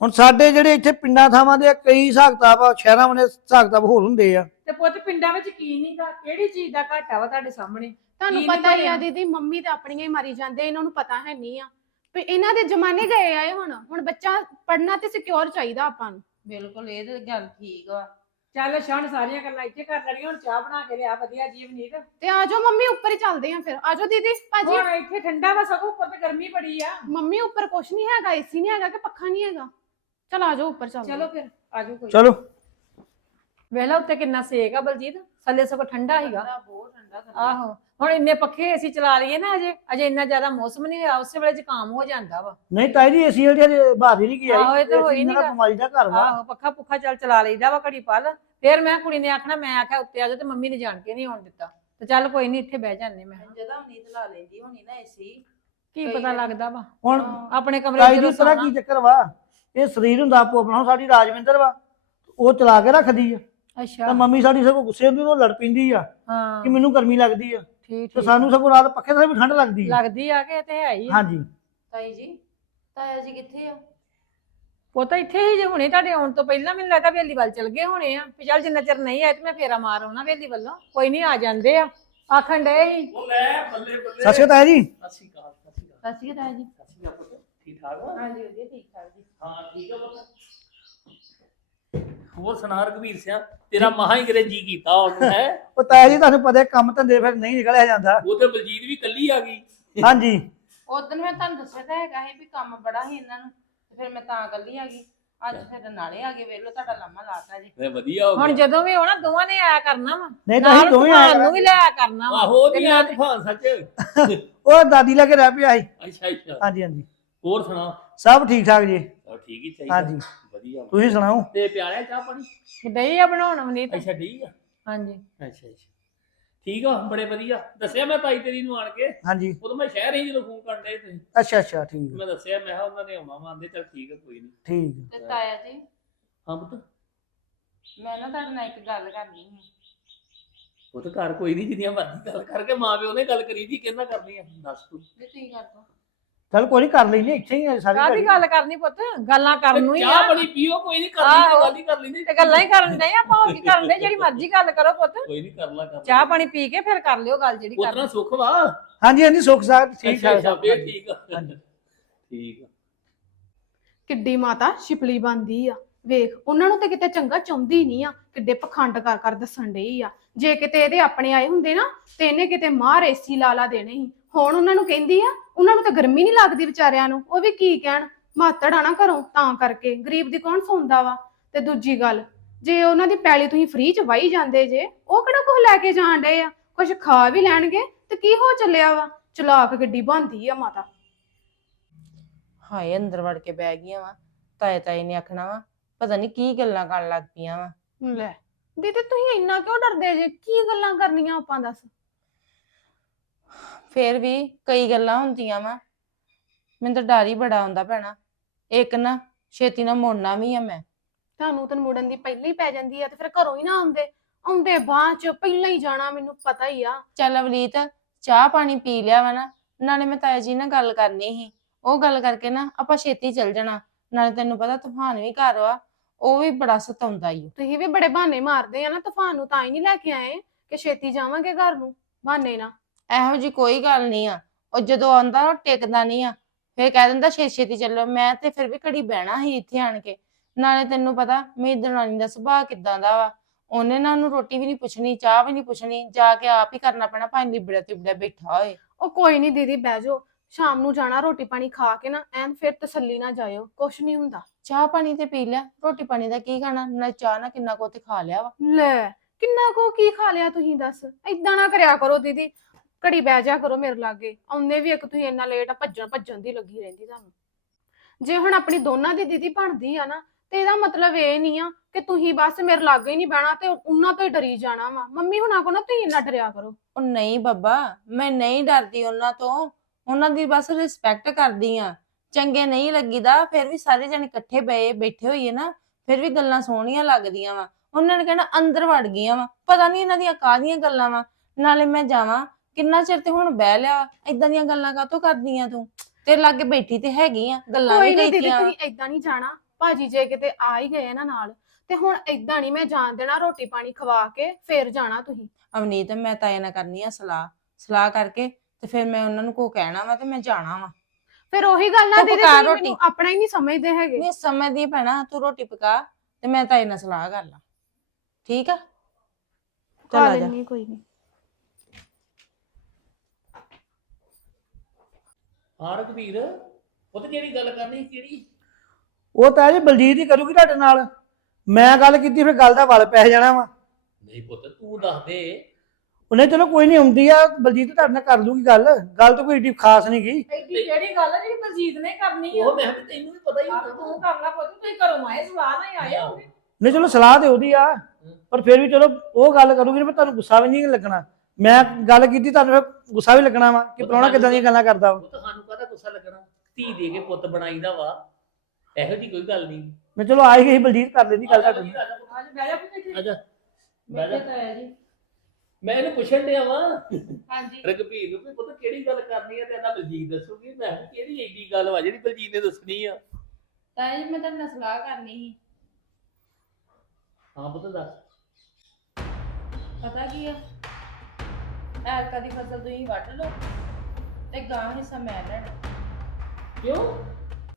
ਹੁਣ ਸਾਡੇ ਜਿਹੜੇ ਇੱਥੇ ਪਿੰਡਾਂ ਥਾਵਾਂ ਦੇ ਆ, ਕਈ ਹਿਸਾਬ ਕਿਤਾਬ ਆ ਸ਼ਹਿਰਾਂ ਵਾਲੇ ਹਿਸਾਬ ਕਿਤਾਬ ਹੋਰ ਹੁੰਦੇ ਆ। ਤੇ ਪੁੱਤ ਪਿੰਡਾਂ ਵਿੱਚ ਕੀ ਨਹੀਂ ਗਾ ਕਿਹੜੀ ਚੀਜ਼ ਦਾ ਘਾਟਾ ਵਾ ਤੁਹਾਡੇ ਸਾਹਮਣੇ? ਤੁਹਾਨੂੰ ਪਤਾ ਹੀ ਆ? ਦੀਦੀ ਮੰਮੀ ਤੇ ਆਪਣੀਆਂ ਹੀ ਮਾਰੀ ਜਾਂਦੇ ਇਹਨਾਂ ਨੂੰ ਪਤਾ ਹੈ ਨਹੀਂ ਆ। ਵੀ ਇਹਨਾਂ ਦੇ ਜ਼ਮਾਨੇ ਗਏ ਆਏ ਹੁਣ ਹੁਣ ਬੱਚਾ ਪੜਨਾ ਤੇ ਸਿਕਿਉਰ ਚਾਹੀਦਾ ਆਪਾਂ ਨੂੰ। ਬਿਲਕੁਲ ਇਹ ਤੇ ਗੱਲ ਠੀਕ ਵਾ ਚੱਲ ਸ਼ਾਨ ਸਾਰੀਆਂ ਗੱਲਾਂ ਇੱਥੇ ਕਰ ਲੈਣੀਆਂ ਹੁਣ ਚਾਹ ਬਣਾ ਕੇ ਲਿਆ ਵਧੀਆ ਜੀ ਵਨੀਤ। ਤੇ ਆਜੋ ਮੰਮੀ ਉੱਪਰ ਹੀ ਚੱਲਦੇ ਆ ਫਿਰ। ਆਜੋ ਦੀਦੀ ਭਾਜੀ। ਹੁਣ ਇੱਥੇ ਠੰਡਾ ਵਾ ਸਗੋਂ ਉੱਪਰ ਤੇ ਗਰਮੀ ਬੜੀ ਆ। ਮੰਮੀ ਉੱਪਰ ਕੁਛ ਨਹੀਂ ਹੈਗਾ ਏਸੀ ਨਹੀਂ ਹੈਗਾ ਕਿ ਪੱਖਾ ਨਹੀਂ ਹੈਗਾ? ਚਲ ਆਜੋ ਉੱਪਰ ਚੱਲਦੇ ਚਲੋ ਫਿਰ ਆਜੋ ਕੋਈ ਚਲੋ। ਵੇਲਾ ਉੱਤੇ ਕਿੰਨਾ ਸੇਕ ਆ ਬਲਜੀਤ। ਥੱਲੇ ਸਗੋਂ ਠੰਡਾ ਸੀਗਾ। ਠੰਡਾ, ਬਹੁਤ ਠੰਡਾ ਥੱਲੇ। ਆਹੋ ਹੁਣ ਇੰਨੇ ਪੱਖੇ ਅਸੀਂ ਚਲਾ ਲਈਏ ਨਾ ਅਜੇ ਅਜੇ ਇੰਨਾ ਜ਼ਿਆਦਾ ਮੌਸਮ ਨਹੀਂ ਹੋਇਆ ਉਸੇ ਵੇਲੇ ਜ਼ੁਕਾਮ ਹੋ ਜਾਂਦਾ ਵਾ। ਨਹੀਂ ਤਾਈ ਜੀ ਏਸੀ ਵਾਲੀ ਬਾਹਰ ਹੀ ਨਹੀਂ ਗਿਆ ਆਹੋ, ਇਹ ਤਾਂ ਹੋਈ ਨੀ ਗਾ। ਬਿਮਾਰੀ ਦਾ ਘਰ ਵਾ। ਆਹੋ ਪੱਖਾ ਪੁੱਖਾ ਚੱਲ ਚਲਾ ਲਈਦਾ ਵਾ ਘੜੀ ਪਲ। ਫਿਰ ਮੈਂ ਕੁੜੀ ਨੇ ਆਖਣਾ ਮੈਂ ਆਖਿਆ ਉੱਤੇ ਆ ਜਾ ਤੇ ਮੰਮੀ ਨੇ ਜਾਣ ਕੇ ਨਹੀਂ ਆਉਣ ਦਿੱਤਾ। ਤੇ ਚੱਲ ਕੋਈ ਨਹੀਂ ਇੱਥੇ ਬਹਿ ਜਾਂਦੇ ਮੈਂ। ਜਦੋਂ ਨੀਂਦ ਲਾ ਲੈਂਦੀ ਹੋਣੀ ਨਾ ਏਸੀ। ਕੀ ਪਤਾ ਲੱਗਦਾ ਵਾ। ਹੁਣ ਆਪਣੇ ਕਮਰੇ ਤਾਈ ਜੀ ਪਤਾ ਕੀ ਚੱਕਰ ਵਾ? ਇਹ ਸਰੀਰ ਹੁੰਦਾ ਆਪੋ ਆਪਣਾ ਹੁਣ ਸਾਡੀ ਰਾਜਵਿੰਦਰ ਵਾ। ਉਹ ਚਲਾ ਕੇ ਰੱਖਦੀ ਆ। ਅੱਛਾ। ਤਾਂ ਮੰਮੀ ਸਾਡੀ ਸਗੋਂ ਗੁੱਸੇ ਹੁੰਦੀ ਉਹ ਲੜ ਪੈਂਦੀ ਆ ਹਾਂ। ਕਿ ਮੈਨੂੰ ਗਰਮੀ ਲੱਗਦੀ ਆ। ਠੀਕ ਤੇ ਠੀਕ। ਸਾਨੂੰ ਸਗੋਂ ਰਾਤ ਪੱਖੇ ਥੱਲੇ ਵੀ ਠੰਡ ਲੱਗਦੀ ਆ। ਲੱਗਦੀ ਆ ਕਿ ਇਹ ਤੇ ਹੈ ਹੀ ਆ। ਹਾਂਜੀ। ਤਾਈ ਜੀ ਤਾਇਆ ਜੀ ਕਿੱਥੇ ਆ? ਉਹ ਤਾਂ ਇੱਥੇ ਹੀ ਜੇ ਹੁਣੇ ਤੁਹਾਡੇ ਆਉਣ ਤੋਂ ਪਹਿਲਾਂ ਮੈਨੂੰ ਲੱਗਦਾ ਵੇਲੀ ਵੱਲ ਚਲ ਗਏ ਹੋਣੇ ਆ। ਵੀ ਚੱਲ ਜਿੰਨਾ ਚਿਰ ਨਹੀਂ ਆਏ ਤੇ ਮੈਂ ਫੇਰਾ ਮਾਰ ਆਉਣਾ ਵੇਲੀ ਵੱਲੋਂ ਕੋਈ ਨਹੀਂ ਆ ਜਾਂਦੇ ਆ। ਆਖਣ ਡਏ ਸੀ। ਉਹ ਲੈ ਬੱਲੇ ਬੱਲੇ। ਸਤਿ ਸ਼੍ਰੀ ਅਕਾਲ ਜੀ। ਸਤਿ ਸ਼੍ਰੀ ਅਕਾਲ ਸਤਿ ਸ਼੍ਰੀ ਅਕਾਲ। ਸਤਿ ਸ਼੍ਰੀ ਅਕਾਲ ਜੀ ਅਕਾਲ ਪੁੱਤ। ਠੀਕ ਠਾਕ ਹਾਂਜੀ ਵਧੀਆ ਠੀਕ ਠਾਕ ਜੀ। ਹਾਂ ਠੀਕ ਆ ਪੁੱਤ। ਹੋਰ ਸੁਣਾ ਰਘਵੀਰ ਸਿਆ ਤੇਰਾ ਮਹਾ ਹੀ ਕਿਤੇ ਜੀ ਕੀਤਾ ਉਹਨੂੰ ਹੈ? ਉਹ ਤਾਇਆ ਜੀ ਤੁਹਾਨੂੰ ਪਤਾ ਹੈ, ਕੰਮ ਧੰਦੇ ਫਿਰ ਨਹੀਂ ਨਿਕਲਿਆ ਜਾਂਦਾ। ਉਹ ਤੇ ਬਲਜੀਤ ਵੀ ਕੱਲੀ ਆ ਗਈ। ਹਾਂਜੀ। ਉਦੋਂ ਮੈਂ ਤੁਹਾਨੂੰ ਦੱਸਿਆ ਤਾਂ ਹੈਗਾ ਸੀ ਵੀ ਕੰਮ ਬੜਾ ਸੀ ਇਹਨਾਂ ਨੂੰ ਤੇ ਫਿਰ ਮੈਂ ਤਾਂ ਕੱਲੀ ਆ ਗਈ। ਅੱਜ ਫਿਰ ਨਾਲੇ ਆ ਗਏ ਵੇਖ ਲਓ ਤੁਹਾਡਾ ਲਾਮਾ ਲਾਤਾ ਜੀ। ਤੇ ਵਧੀਆ ਹੋ ਹੁਣ ਗਿਆ। ਜਦੋਂ ਵੀ ਆਉਣਾ ਦੋਵਾਂ ਨੇ ਆਇਆ ਕਰਨਾ ਵਾ। ਨਹੀਂ ਤਾਂ ਅਸੀਂ ਦੋਵੇਂ ਆਏ ਨੂੰ ਵੀ ਲੈ ਆਇਆ ਕਰਨਾ ਵਾ। ਆਹੋ ਉਹ ਤੇ ਵੀ ਆ ਤੂਫਾਨ ਸੱਚ। ਉਹ ਦਾਦੀ ਲੈ ਕੇ ਰਹਿ ਪਿਆ ਸੀ। ਅੱਛਾ ਅੱਛਾ। ਹਾਂਜੀ ਹਾਂਜੀ। ਹੋਰ ਸੁਣਾ ਸਭ ਠੀਕ ਠਾਕ ਜੀ। ਠੀਕ ਹੀ ਚਾਹੀਦਾ। ਹਾਂਜੀ। ਵਧੀਆ। ਤੁਸੀਂ ਸੁਣਾਓ? ਤੇ ਪਿਆਰਿਆ ਚਾਹ ਪਾਣੀ? ਡਈ ਆ ਬਣਾਉਣ ਨਹੀਂ ਤਾਂ। ਅੱਛਾ ਠੀਕ ਆ? ਹਾਂਜੀ। ਅੱਛਾ ਅੱਛਾ। ਠੀਕ ਆ ਬੜੇ ਵਧੀਆ। ਦੱਸਿਆ ਮੈਂ ਤਾਈ ਤੇਰੀ ਨੂੰ ਆਣ ਕੇ। ਹਾਂਜੀ। ਉਦੋਂ ਮੈਂ ਸ਼ਹਿਰ ਹੀ ਜਦੋਂ ਫੋਨ ਕਰਨ ਡਏ ਤੁਸੀਂ। ਅੱਛਾ ਅੱਛਾ ਠੀਕ ਮੈਂ ਦੱਸਿਆ ਮੈਂ ਕਿਹਾ ਉਹਨਾਂ ਨੇ ਆਉਣਾ ਵਾ ਆਂਦੇ ਚੱਲ ਠੀਕ ਆ ਕੋਈ ਨਹੀਂ ਠੀਕ ਤੇ ਤਾਇਆ ਜੀ? ਹਾਂ ਪੁੱਤ। ਮੈਂ ਨਾ ਤੁਹਾਡੇ ਨਾਲ ਇੱਕ ਗੱਲ ਕਰਨੀ ਸੀ। ਉਹ ਤਾਂ ਘਰ ਕੋਈ ਨਹੀਂ ਜਿੰਨੀਆਂ ਮਰਜ਼ੀ ਗੱਲ ਕਰਕੇ ਮਾਂ ਪਿਓ ਨੇ ਗੱਲ ਕਰੀ ਦੀ ਕਿੰਨਾ ਕਰਨੀ ਆ? ਦੱਸ ਤੂੰ। ਜੇ ਤੁਸੀਂ ਕਰ ਦੋ। ਚਲ ਕੋਈ ਨਹੀਂ ਕਰ ਲੈਂਦੇ ਇੱਥੇ ਹੀ ਆ ਸਾਰੀ ਕਾਹਦੀ। ਗੱਲ ਕਰਨੀ ਪੁੱਤ? ਗੱਲਾਂ ਕਰਨ ਨੂੰ ਹੀ ਚਾਹ ਆ। ਬੜੀ ਪੀਓ ਕੋਈ ਨਹੀਂ ਆਹੋ। ਗੱਲ ਹੀ ਕਰ ਲੈਂਦੇ ਤੇ ਗੱਲਾਂ ਹੀ ਕਰਨ ਡਏ ਆਪਾਂ ਹੋਰ ਕੀ ਕਰਨ ਡਏ? ਜਿਹੜੀ ਮਰਜ਼ੀ ਗੱਲ ਕਰੋ ਪੁੱਤ। ਕੋਈ ਨਹੀਂ ਕਰਨਾ ਕਰ ਚਾਹ ਪਾਣੀ ਪੀ ਕੇ ਫਿਰ ਕਰ ਲਿਓ ਗੱਲ ਜਿਹੜੀ ਉਤਨਾ ਕਰਨੀ। ਸੁੱਖ ਵਾ। ਹਾਂਜੀ ਹਾਂਜੀ ਸੁੱਖ ਸਾਹਿਬ ਠੀਕ ਅੱਛਾ ਠਾਕ ਅੱਛਾ ਸਭ ਫੇਰ ਠੀਕ ਆ। ਹਾਂਜੀ। ਠੀਕ ਆ। ਕਿੱਡੀ ਮਾਤਾ ਛਿਪਲੀ ਬੰਦੀ ਆ। ਵੇਖ ਉਹਨਾਂ ਨੂੰ ਤੇ ਕਿਤੇ ਚੰਗਾ ਚਾਹੁੰਦੀ ਨਹੀਂ ਆ। ਕਿੱਡੇ ਪਖੰਡ ਕਰ ਕਰ ਦੱਸਣ ਡਈ ਆ। ਜੇ ਕਿਤੇ ਇਹਦੇ ਆਪਣੇ ਆਏ ਹੁੰਦੇ ਨਾ ਤੇ ਇਹਨੇ ਕਿਤੇ ਮਾਰ ਏਸੀ ਲਾਲਾ ਦੇਣੇ ਸੀ। ਹੁਣ ਉਹਨਾਂ ਨੂੰ ਕਹਿੰਦੀ ਆ ਉਹਨਾਂ ਨੂੰ ਤਾਂ ਗਰਮੀ ਨਹੀਂ ਲੱਗਦੀ ਵਿਚਾਰਿਆਂ ਨੂੰ ਉਹ ਵੀ ਕੀ ਕਹਿਣ? ਮਾਤੜ ਨਾ ਘਰੋਂ ਤਾਂ ਕਰਕੇ ਗਰੀਬ ਦੀ ਕੌਣ ਸੁਣਦਾ ਵਾ? ਤੇ ਦੂਜੀ ਗੱਲ ਜੇ ਉਹਨਾਂ ਦੀ ਪੈਲੀ ਤੁਸੀਂ ਫ੍ਰੀ ਚ ਵਾਈ ਜਾਂਦੇ ਜੇ ਉਹ ਕਿਹੜਾ ਕੁਝ ਲੈ ਕੇ ਜਾਣ ਡਏ ਆ? ਕੁਝ ਖਾ ਵੀ ਲੈਣਗੇ ਤੇ ਕੀ ਹੋ ਚੱਲਿਆ ਵਾ? ਚਲਾਕ ਗੱਡੀ ਬੰਦੀ ਆ ਮਾਤਾ। ਹਾਏ ਅੰਦਰ ਵੜ ਕੇ ਬਹਿ ਗਈਆਂ ਵਾ ਤਾਏ ਤਾਏ ਨੇ ਆਖਣਾ ਵਾ ਪਤਾ ਨਹੀਂ ਕੀ ਗੱਲਾਂ ਕਰਨ ਲੱਗ ਪਈਆਂ ਵਾ। ਲੈ ਦੀਦੀ ਤੁਸੀਂ ਇੰਨਾ ਕਿਉਂ ਡਰਦੇ ਜੇ? ਕੀ ਗੱਲਾਂ ਕਰਨੀਆਂ ਆਪਾਂ ਦੱਸ? ਫੇਰ ਵੀ ਕਈ ਗੱਲਾਂ ਹੁੰਦੀਆਂ ਵਾ। ਮੈਨੂੰ ਤਾਂ ਡਰ ਹੀ ਬੜਾ ਆਉਂਦਾ ਭੈਣਾ। ਇੱਕ ਨਾ ਛੇਤੀ ਨਾਲ ਮੁੜਨਾ ਵੀ ਆ ਮੈਂ। ਤੁਹਾਨੂੰ ਤਾਂ ਮੁੜਨ ਦੀ ਪਹਿਲਾਂ ਹੀ ਪੈ ਜਾਂਦੀ ਆ ਤੇ ਫਿਰ ਘਰੋਂ ਹੀ ਨਾ ਆਉਂਦੇ। ਆਉਂਦੇ ਬਾਅਦ ਚ ਪਹਿਲਾਂ ਹੀ ਜਾਣਾ ਮੈਨੂੰ ਪਤਾ ਹੀ ਆ। ਚੱਲ ਅਵਲੀਤ ਚਾਹ ਪਾਣੀ ਪੀ ਲਿਆ ਵਾ ਨਾ। ਨਾਲੇ ਮੈਂ ਤਾਇਆ ਜੀ ਨਾਲ ਗੱਲ ਕਰਨੀ ਸੀ। ਉਹ ਗੱਲ ਕਰਕੇ ਨਾ ਆਪਾਂ ਛੇਤੀ ਚੱਲ ਜਾਣਾ। ਨਾਲੇ ਤੈਨੂੰ ਪਤਾ ਤੂਫਾਨ ਵੀ ਘਰ ਵਾ। ਉਹ ਵੀ ਬੜਾ ਸਤਾਉਂਦਾ ਈ ਓ। ਤੁਸੀਂ ਵੀ ਬੜੇ ਬਹਾਨੇ ਮਾਰਦੇ ਆ ਨਾ ਤੂਫਾਨ ਨੂੰ ਤਾਂ ਹੀ ਨਹੀਂ ਲੈ ਕੇ ਆਏ ਕਿ ਛੇਤੀ ਜਾਵਾਂਗੇ ਘਰ ਨੂੰ। ਬਹਾਨੇ ਨਾ ਇਹੋ ਜੀ ਕੋਈ ਗੱਲ ਨਹੀਂ ਆ। ਉਹ ਜਦੋਂ ਆਉਂਦਾ ਉਹ ਟਿਕਦਾ ਨਹੀਂ ਆ। ਫੇਰ ਕਹਿ ਦਿੰਦਾ ਛੇ ਛੇਤੀ ਚੱਲੋ। ਮੈਂ ਤੇ ਫਿਰ ਵੀ ਘੜੀ ਬਹਿਣਾ ਸੀ ਇੱਥੇ ਆਣ ਕੇ। ਨਾਲੇ ਤੈਨੂੰ ਪਤਾ ਮੇਰੀ ਦਰਾਣੀ ਦਾ ਸੁਭਾਅ ਕਿਦਾਂ ਦਾ ਵਾ। ਉਹਨੇ ਨਾ ਉਹਨੂੰ ਰੋਟੀ ਵੀ ਨਹੀਂ ਪੁੱਛਣੀ ਚਾਹ ਵੀ ਨਹੀਂ ਪੁੱਛਣੀ। ਜਾ ਕੇ ਆਪ ਹੀ ਕਰਨਾ ਪੈਣਾ ਭਾਵੇਂ ਲਿਬੜਿਆ ਤਿਬੜਿਆ ਬੈਠਾ ਹੋਏ। ਉਹ ਕੋਈ ਨਹੀਂ ਦੀਦੀ ਬਹਿ ਜਾਓ। ਸ਼ਾਮ ਨੂੰ ਜਾਣਾ ਰੋਟੀ ਪਾਣੀ ਖਾ ਕੇ ਨਾ ਐਨ ਫਿਰ ਤਸੱਲੀ ਨਾ ਜਾਇਓ। ਕੁਛ ਨਹੀਂ ਹੁੰਦਾ। ਚਾਹ ਪਾਣੀ ਤੇ ਪੀ ਲਿਆ। ਰੋਟੀ ਪਾਣੀ ਦਾ ਕੀ ਖਾਣਾ? ਨਾ ਚਾਹ ਨਾ ਕਿੰਨਾ ਕੋ ਤੇ ਖਾ ਲਿਆ ਵਾ। ਲੈ ਕਿੰਨਾ ਕੋ ਕੀ ਖਾ ਲਿਆ ਤੁਸੀਂ ਦੱਸ? ਏਦਾਂ ਨਾ ਕਰਿਆ ਕਰੋ ਦੀਦੀ। ਘੜੀ ਬਹਿ ਜਾ ਕਰੋ ਮੇਰੇ ਲਾਗੇ, ਆਉਂਦੇ ਵੀ ਇੱਕ ਤੁਸੀਂ ਇੰਨਾ ਲੇਟ ਭੱਜਣ ਭੱਜਣ ਦੀ ਲੱਗੀ ਰਹਿੰਦੀ ਤੁਹਾਨੂੰ। ਜੇ ਹੁਣ ਆਪਣੀ ਦੋਨਾਂ ਦੀ ਦੀਦੀ ਬਣਦੀ ਆ ਨਾ, ਤੇ ਇਹਦਾ ਮਤਲਬ ਇਹ ਨਹੀਂ ਆ ਕਿ ਤੁਸੀਂ ਬਸ ਮੇਰੇ ਲਾਗੇ ਹੀ ਨਹੀਂ ਬਹਿਣਾ ਤੇ ਉਹਨਾਂ ਤੋਂ ਹੀ ਡਰੀ ਜਾਣਾ ਵਾ। ਮੰਮੀ ਹੁਣਾਂ ਕੋ ਨਾ ਤੁਸੀਂ ਇੰਨਾ ਡਰਿਆ ਕਰੋ। ਉਹ ਨਹੀਂ ਬੱਬਾ, ਮੈਂ ਨਹੀਂ ਡਰਦੀ ਉਹਨਾਂ ਤੋਂ। ਉਹਨਾਂ ਦੀ ਬਸ ਰਿਸਪੈਕਟ ਕਰਦੀ ਆ। ਚੰਗੇ ਨਹੀਂ ਲੱਗੀਦਾ, ਫਿਰ ਵੀ ਸਾਰੇ ਜਣੇ ਇਕੱਠੇ ਬਏ, ਬੈਠੇ ਹੋਈਏ ਨਾ, ਫਿਰ ਵੀ ਗੱਲਾਂ ਸੋਹਣੀਆਂ ਲੱਗਦੀਆਂ ਵਾ। ਉਹਨਾਂ ਨੇ ਕਹਿਣਾ ਅੰਦਰ ਵੜ ਗਈਆਂ ਵਾ। ਪਤਾ ਨਹੀਂ ਇਹਨਾਂ ਦੀਆਂ ਕਾਹਦੀਆਂ ਗੱਲਾਂ ਵਾ। ਨਾਲੇ ਮੈਂ ਜਾਵਾਂ ਕਿੰਨਾ ਚਿਰ ਤੇ ਹੁਣ ਬਹਿ ਲਿਆ? ਇਦਾਂ ਦੀਆਂ ਗੱਲਾਂ ਕਾਹਤੋਂ ਕਰਦੀਆਂ ਤੂੰ? ਤੇਰੇ ਲਾਗੇ ਬੈਠੀ ਤੇ ਹੈਗੀ ਆ ਗੱਲਾਂ ਕੋਈ ਵੀ ਨਹੀਂ ਦੀਦੀ ਕੀਤੀਆਂ ਤੁਸੀਂ ਏਦਾਂ ਨਹੀਂ ਜਾਣਾ। ਭਾਜੀ ਜੇ ਕਿਤੇ ਆ ਹੀ ਗਏ ਨਾ ਨਾਲ ਤੇ ਹੁਣ ਏਦਾਂ ਨਹੀਂ ਮੈਂ ਜਾਣ ਦੇਣਾ ਰੋਟੀ ਪਾਣੀ ਖਵਾ ਕੇ ਫੇਰ ਜਾਣਾ ਤੁਸੀਂ। ਅਵਨੀਤ ਮੈਂ ਤਾਏ ਨਾਲ ਕਰਨੀ ਆ ਸਲਾਹ। ਸਲਾਹ ਕਰਕੇ ਤੇ ਫਿਰ ਮੈਂ ਉਹਨਾਂ ਨੂੰ ਕੋ ਕਹਿਣਾ ਵਾ ਤੇ ਮੈਂ ਜਾਣਾ ਵਾ। ਫਿਰ ਉਹੀ ਗੱਲ ਨਾ ਤੂੰ ਦੀਦੀ ਪਕਾ ਤੁਸੀਂ ਰੋਟੀ। ਮੈਨੂੰ ਆਪਣਾ ਹੀ ਨਹੀਂ ਸਮਝਦੇ ਹੈਗੇ। ਨਹੀਂ ਸਮਝਦੀ ਪੈਣਾ ਤੂੰ ਰੋਟੀ ਪਕਾ ਤੇ ਮੈਂ ਤਾਏ ਨਾਲ ਸਲਾਹ ਕਰ ਲਾਂ। ਠੀਕ ਆ? ਚੱਲ ਖਾ ਆ ਜਾ ਲੈਣੀ ਕੋਈ ਨਹੀਂ। ਹਾਂ ਰਘਵੀਰ ਉਹ ਤੇ ਜਿਹੜੀ ਗੱਲ ਕਰਨੀ ਕਿਹੜੀ ਉਹ ਤਾਂ ਜੀ ਬਲਜੀਤ ਹੀ ਕਰੂਗੀ ਤੁਹਾਡੇ ਨਾਲ। ਮੈਂ ਗੱਲ ਕੀਤੀ ਫਿਰ ਗੱਲ ਦਾ ਵੱਲ ਪੈ ਜਾਣਾ ਵਾ। ਨਹੀਂ ਪੁੱਤ ਤੂੰ ਦੱਸ ਦੇ। ਉਹਨੇ ਚਲੋ ਕੋਈ ਨਹੀਂ ਆਉਂਦੀ ਆ ਬਲਜੀਤ ਤੁਹਾਡੇ ਨਾਲ ਕਰ ਲੂਗੀ ਗੱਲ। ਗੱਲ ਤਾਂ ਕੋਈ ਏਡੀ ਖਾਸ ਨਹੀਂ ਗਈ ਐਡੀ ਕਿਹੜੀ ਗੱਲ ਹੈ ਜਿਹੜੀ ਬਲਜੀਤ ਨੇ ਕਰਨੀ ਆ? ਉਹ ਮੈਂ ਵੀ ਤੈਨੂੰ ਵੀ ਪਤਾ ਹੀ ਆਪ ਹੋਣਾ ਤੂੰ ਕਰਨਾ ਪੁੱਤ ਤੁਸੀਂ ਘਰੋਂ ਆਏ ਸਲਾਹ ਨਾਲ ਹੀ ਆਏ ਹੋਗੇ। ਨਹੀਂ ਚਲੋ ਸਲਾਹ ਤੇ ਉਹਦੀ ਆ। ਪਰ ਫਿਰ ਵੀ ਚਲੋ ਉਹ ਗੱਲ ਕਰੂਗੀ ਨਾ ਫਿਰ ਤੁਹਾਨੂੰ ਗੁੱਸਾ ਵੀ ਨਹੀਂ ਲੱਗਣਾ। ਮੈਂ ਗੱਲ ਕੀਤੀ ਤੁਹਾਨੂੰ ਫਿਰ ਗੁੱਸਾ ਵੀ ਲੱਗਣਾ ਵਾ ਕਿ ਪ੍ਰਾਹੁਣਾ ਕਿਦਾਂ ਦੀਆਂ ਗੱਲਾਂ ਕਰਦਾ ਵਾ। ਉਹ ਤਾਂ ਸਾਨੂੰ ਕਾਹਦਾ ਗੁੱਸਾ ਲੱਗਣਾ। ਧੀ ਦੇ ਕੇ ਪੁੱਤ ਬਣਾਈਦਾ ਵਾ। ਇਹੋ ਜੀ ਕੋਈ ਗੱਲ ਨਹੀਂ। ਮੈਂ ਚਲੋ ਆਈ ਗਈ ਬਲਜੀਤ ਕਰ ਲੈਂਦੀ ਗੱਲ ਤੁਹਾਡੇ ਨਾਲ ਅੱਜ ਬਹਿ ਜਾ ਪੁੱਤ ਆਜਾ ਬੈਠੇ ਤਾਂ ਹੈ ਜੀ। ਮੈਂ ਇਹਨੂੰ ਪੁੱਛਣ ਡਿਆ ਵਾਂ। ਹਾਂਜੀ। ਰਗਵੀਰ ਨੂੰ ਵੀ ਪੁੱਤ ਕਿਹੜੀ ਗੱਲ ਕਰਨੀ ਹੈ ਤੇ ਇਹਦਾ ਬਲਜੀਤ ਦੱਸੂਗੀ। ਮੈਂ ਕਿਹਾ ਕਿਹੜੀ ਐਡੀ ਗੱਲ ਵਾ ਜਿਹੜੀ ਬਲਜੀਤ ਨੇ ਦੱਸਣੀ ਆ। ਤਾਂ ਜੀ ਮੈਂ ਤੁਹਾਡੇ ਨਾਲ ਸਲਾਹ ਕਰਨੀ ਸੀ। ਹਾਂ ਪੁੱਤ ਦੱਸ। ਪਤਾ ਕੀ ਆ? ਐਲਕਾ ਦੀ ਫਸਲ ਤੁਸੀਂ ਵੱਢ ਲਓ ਤੇ ਗਾਂ ਹਿੱਸਾ ਮੈਂ ਲੈਣਾ। ਕਿਉਂ?